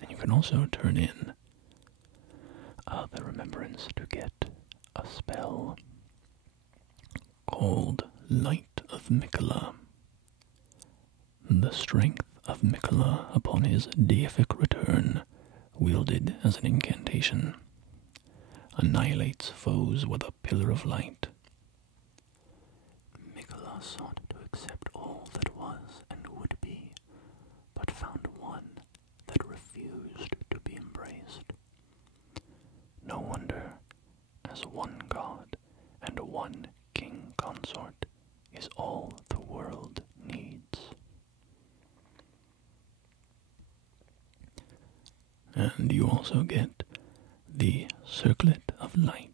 And you can also turn in the remembrance to get a spell called Light of Miquella. The strength of Miquella upon his deific return, wielded as an incantation, annihilates foes with a pillar of light. Miquella sought to accept all that was and would be, but found one that refused to be embraced. No wonder, as one god and one king consort is all the world needs. And you also get the Circlet of Light.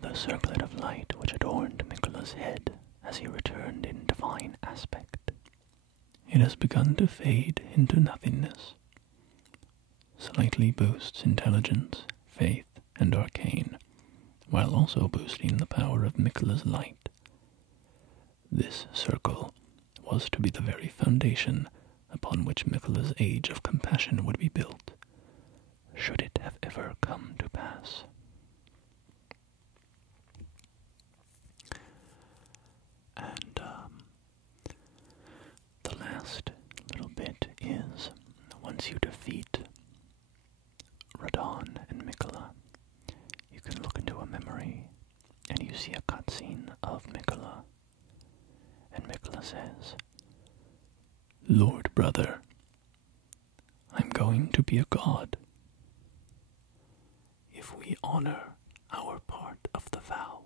The Circlet of Light which adorned Miquella's head as he returned in divine aspect. It has begun to fade into nothingness. Slightly boosts intelligence, faith, and arcane, while also boosting the power of Miquella's light. This circle was to be the very foundation upon which Miquella's age of compassion would be built, should it have ever come to pass. And the last little bit is, once you defeat Radahn and Miquella, you can look into a memory and you see a cutscene of Miquella. And Miquella says, Lord brother, I'm going to be a god. If we honor our part of the vow,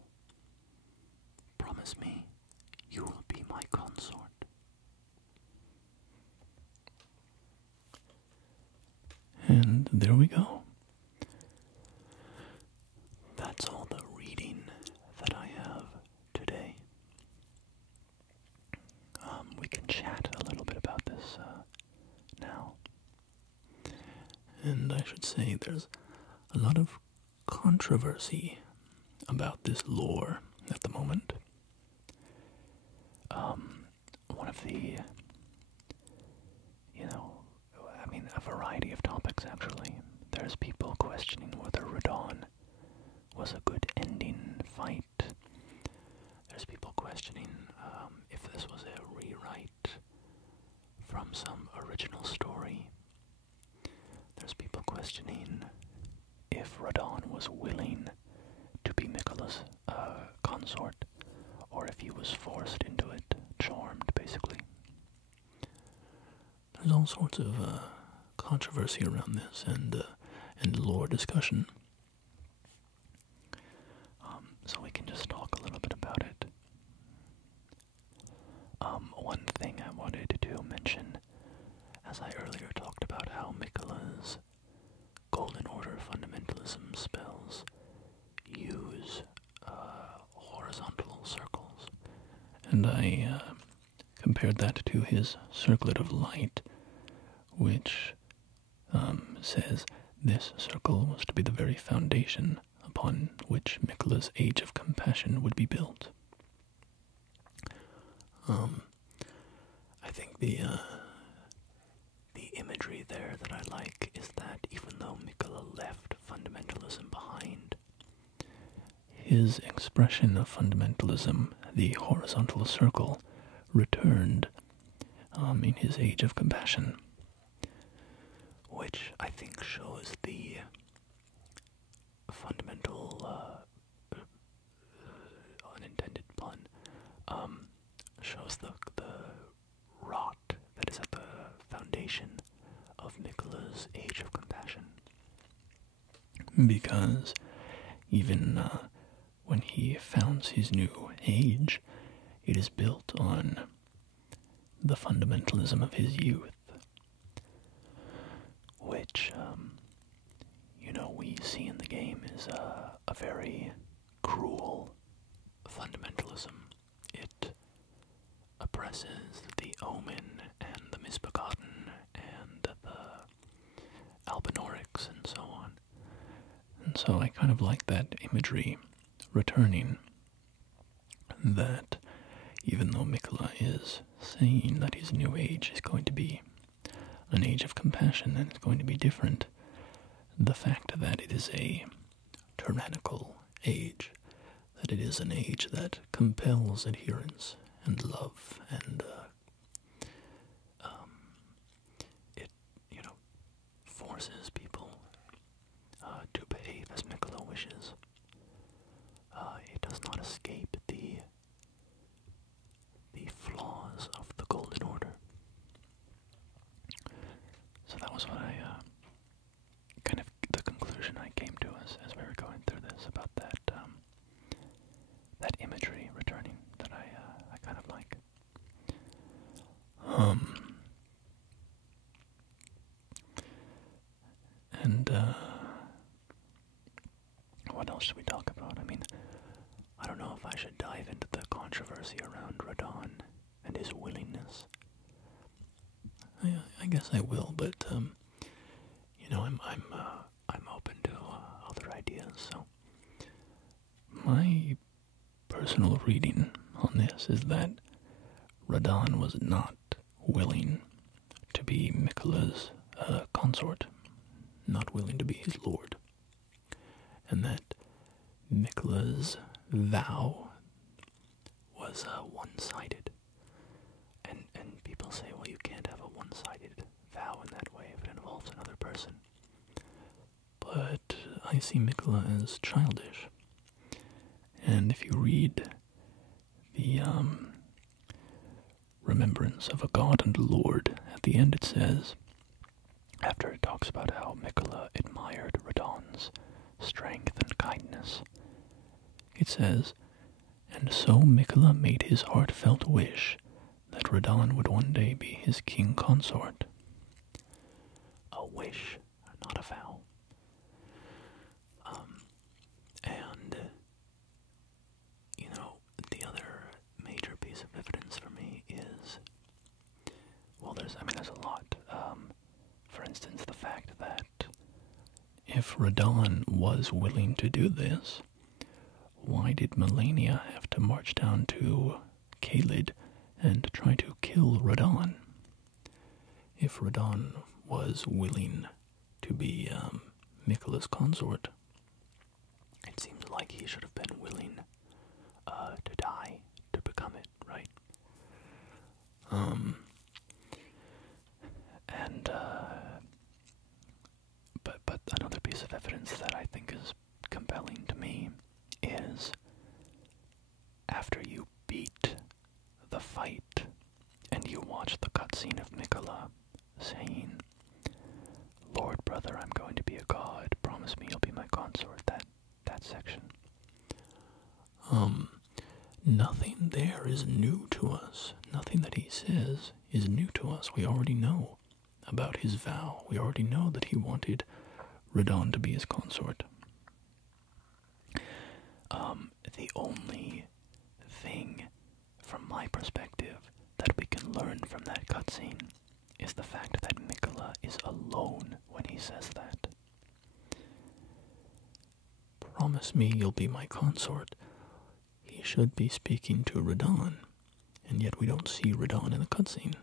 promise me you will be my consort. And there we go. That's all the reading that I have today. We can chat a little bit about this now. And I should say there's a lot of controversy about this lore at the moment. One of the, a variety of topics actually. There's people questioning whether Radahn was a good ending fight. There's people questioning if this was a rewrite from some original story. There's people questioning if Radahn was willing to be Miquella's consort, or if he was forced into it, charmed, basically. There's all sorts of controversy around this and lore discussion. So we can just talk a little bit about it. One thing I wanted to mention, as I earlier talked about how Miquella's Golden Order fundamentalism spells use horizontal circles, and I compared that to his Circlet of Light, which says this circle was to be the very foundation upon which Miquella's Age of Compassion would be built. I think the imagery there that I like is that even though Miquella left fundamentalism behind, his expression of fundamentalism, the horizontal circle, returned in his Age of Compassion. which I think shows the fundamental, unintended pun, shows the rot that is at the foundation of Miquella's Age of Compassion. Because even when he founds his new age, it is built on the fundamentalism of his youth, which, we see in the game is a very cruel fundamentalism. It oppresses the Omen and the Misbegotten and the Albinorics and so on. And so I kind of like that imagery returning, that even though Miquella is saying that his new age is going to be an age of compassion and it's going to be different, the fact that it is a tyrannical age, that it is an age that compels adherence and love, and it, forces people to behave as Miquella wishes. It does not escape the flaws of the Golden Order. So that was what kind of the conclusion I came to as we were going through this, about that that imagery returning that I kind of like. And what else should we talk about? I mean, I don't know if I should dive into the controversy around Radahn and his willingness. I guess I will, but I'm open to other ideas. So my personal reading on this is that Radahn was not willing to be Miquella's consort, not willing to be his lord, and that Miquella's vow was one-sided. And people say, well, you can't have a one-sided vow in that way if it involves another person. But I see Miquella as childish. And if you read the Remembrance of a God and Lord, at the end it says, after it talks about how Miquella admired Radahn's strength and kindness, it says, and so Miquella made his heartfelt wish that Radahn would one day be his king consort. A wish, not a vow. And, the other major piece of evidence for me is, well, there's a lot. For instance, the fact that if Radahn was willing to do this, why did Melania have to march down to Caelid and try to kill Radahn? If Radahn was willing to be Miquella's consort, it seems like he should have been willing to die to become it, right? But another piece of evidence that I think is compelling to me is after you beat the fight and you watch the cutscene of Miquella saying, Lord, brother, I'm going to be a god, promise me you'll be my consort, that section. Nothing there is new to us. Nothing that he says is new to us. We already know about his vow. We already know that he wanted Radahn to be his consort. The only thing, from my perspective, that we can learn from that cutscene is the fact that Miquella is alone when he says that. Promise me you'll be my consort. He should be speaking to Radahn, and yet we don't see Radahn in the cutscene.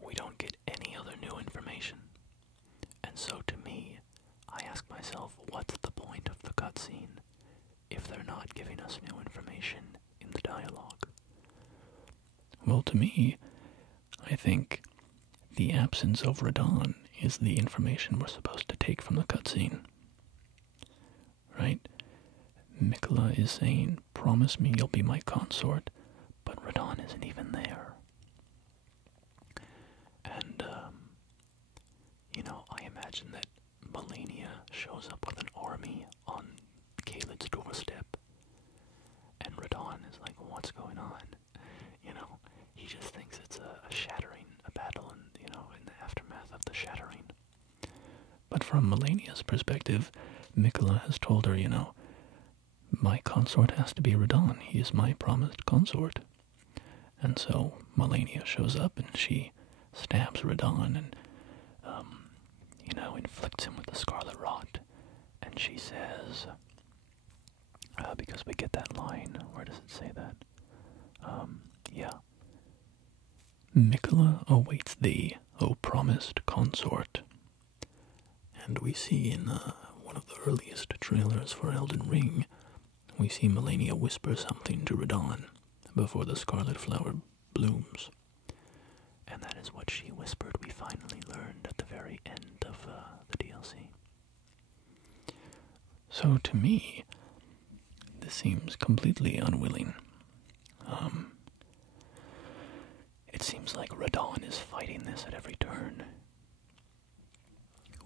We don't get any other new information. And so to me, I ask myself, what's the point of the cutscene if they're not giving us new information in the dialogue? Well, to me, I think the absence of Radahn is the information we're supposed to take from the cutscene. Right? Miquella is saying, promise me you'll be my consort, but Radahn isn't even there. And, I imagine that Malenia shows up with an army on Caelid's doorstep, and Radahn is like, what's going on? He just thinks it's a shattering, a battle, and, in the aftermath of the shattering. But from Malenia's perspective, Miquella has told her, my consort has to be Radahn. He is my promised consort. And so Malenia shows up and she stabs Radahn and, inflicts him with the Scarlet Rot. And she says, because we get that line, where does it say that? Miquella awaits thee, O promised consort. And we see in one of the earliest trailers for Elden Ring, we see Malenia whisper something to Radahn before the scarlet flower blooms. And that is what she whispered we finally learned at the very end of the DLC. So to me, this seems completely unwilling. It seems like Radahn is fighting this at every turn.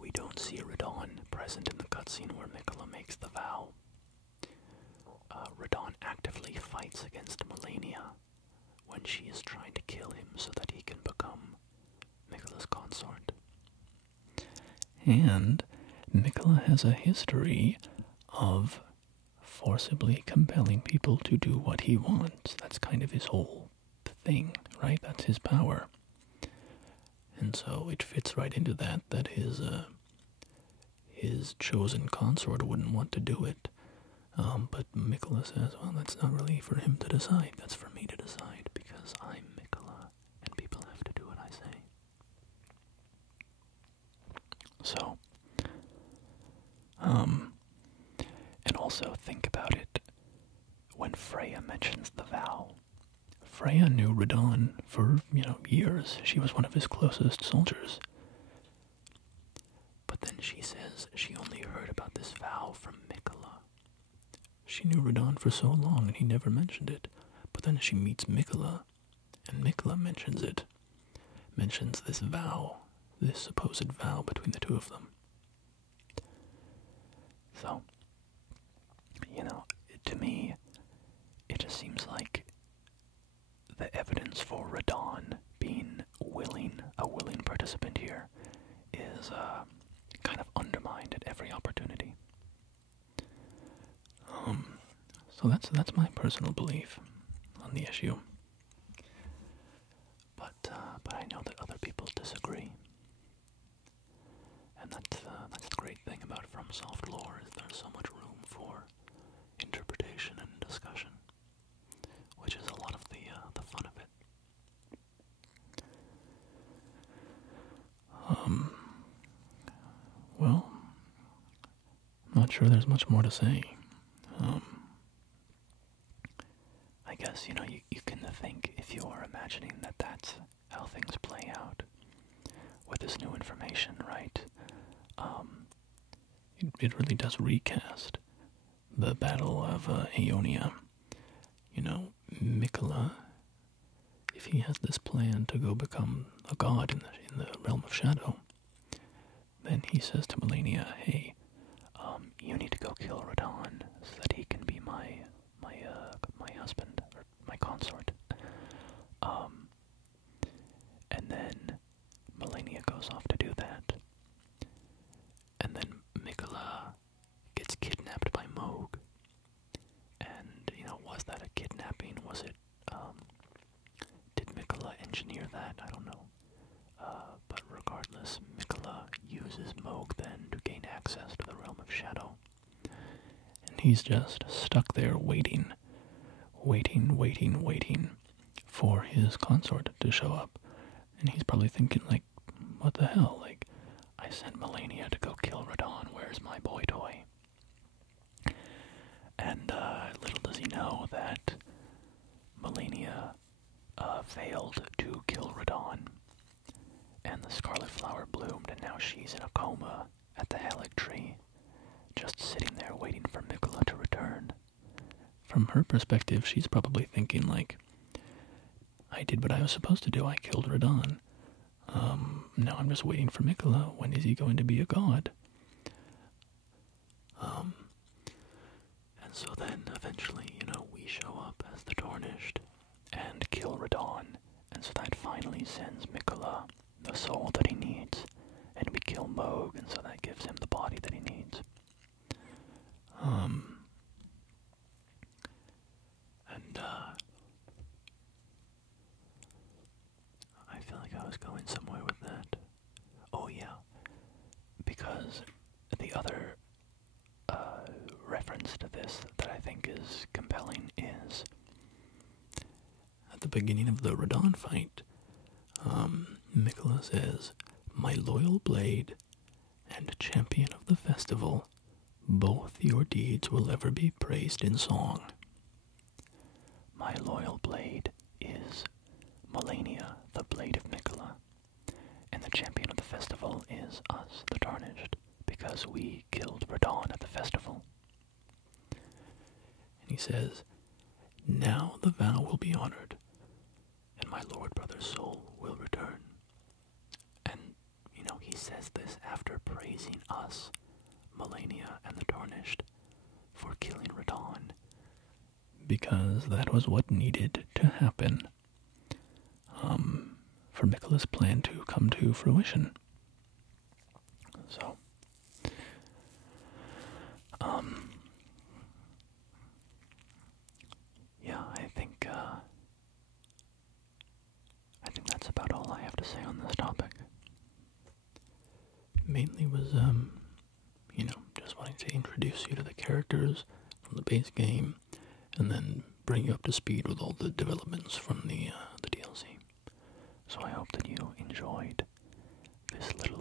We don't see Radahn present in the cutscene where Miquella makes the vow. Radahn actively fights against Malenia when she is trying to kill him so that he can become Miquella's consort. And Miquella has a history of forcibly compelling people to do what he wants. That's kind of his whole thing, right? That's his power. And so it fits right into that his chosen consort wouldn't want to do it. But Miquella says, well, that's not really for him to decide. That's for me to decide because I'm Miquella and people have to do what I say. So, and also think about it. When Freya mentions the vow, Freya knew Radahn for, years. She was one of his closest soldiers. But then she says she only heard about this vow from Miquella. She knew Radahn for so long and he never mentioned it. But then she meets Miquella, and Miquella mentions it. Mentions this vow, this supposed vow between the two of them. So, to me, it just seems like the evidence for Radahn being a willing participant here is kind of undermined at every opportunity. So that's my personal belief on the issue. But I know that other people disagree. And that's the great thing about FromSoft lore, is there's so much room for interpretation and discussion, which is a lot of the fun of it. Well, I'm not sure there's much more to say. I guess, you can think, if you're imagining that that's how things play out with this new information, right? It really does recast the Battle of Aeonia. Miquella, if he has this plan to go become a god in the realm of shadow, then he says to Malenia, hey, you need to go kill Radahn so that he can be my husband, or my consort. And then Malenia goes off to do that. And then Miquella gets kidnapped by Moog. And, was that a kidnapping? Was it, did Miquella engineer that? I don't know. But regardless, Miquella he's just stuck there waiting for his consort to show up. And he's probably thinking, like, what the hell? Like, I sent Melania to go kill Radahn. Where's my boy toy? And little does he know that Melania failed to kill Radahn. And the scarlet flower bloomed, and now she's in a coma at the Erdtree, just sitting there waiting for Miquella to return. From her perspective, she's probably thinking, like, I did what I was supposed to do. I killed Radahn. Now I'm just waiting for Miquella. When is he going to be a god? And so then, eventually, we show up as the Tarnished and kill Radahn. And so that finally sends Miquella the soul that he needs. And we kill Moog, and so that gives him the body that he needs. I feel like I was going somewhere with that. Oh yeah, because the other reference to this that I think is compelling is at the beginning of the Radahn fight, Miquella says, "My loyal blade and champion of the festival, both your deeds will ever be praised in song." My loyal blade is Melania, the blade of Miquella, and the champion of the festival is us, the Tarnished, because we killed Radahn at the festival. And he says, "Now the vow will be honored, and my lord brother's soul will return." And, he says this after praising us, Melania and the Tarnished, for killing Radahn, because that was what needed to happen for Miquella's plan to come to fruition. So, yeah, I think that's about all I have to say on this topic. Mainly was, just wanting to introduce you to the characters from the base game, and then bring you up to speed with all the developments from the DLC. So I hope that you enjoyed this little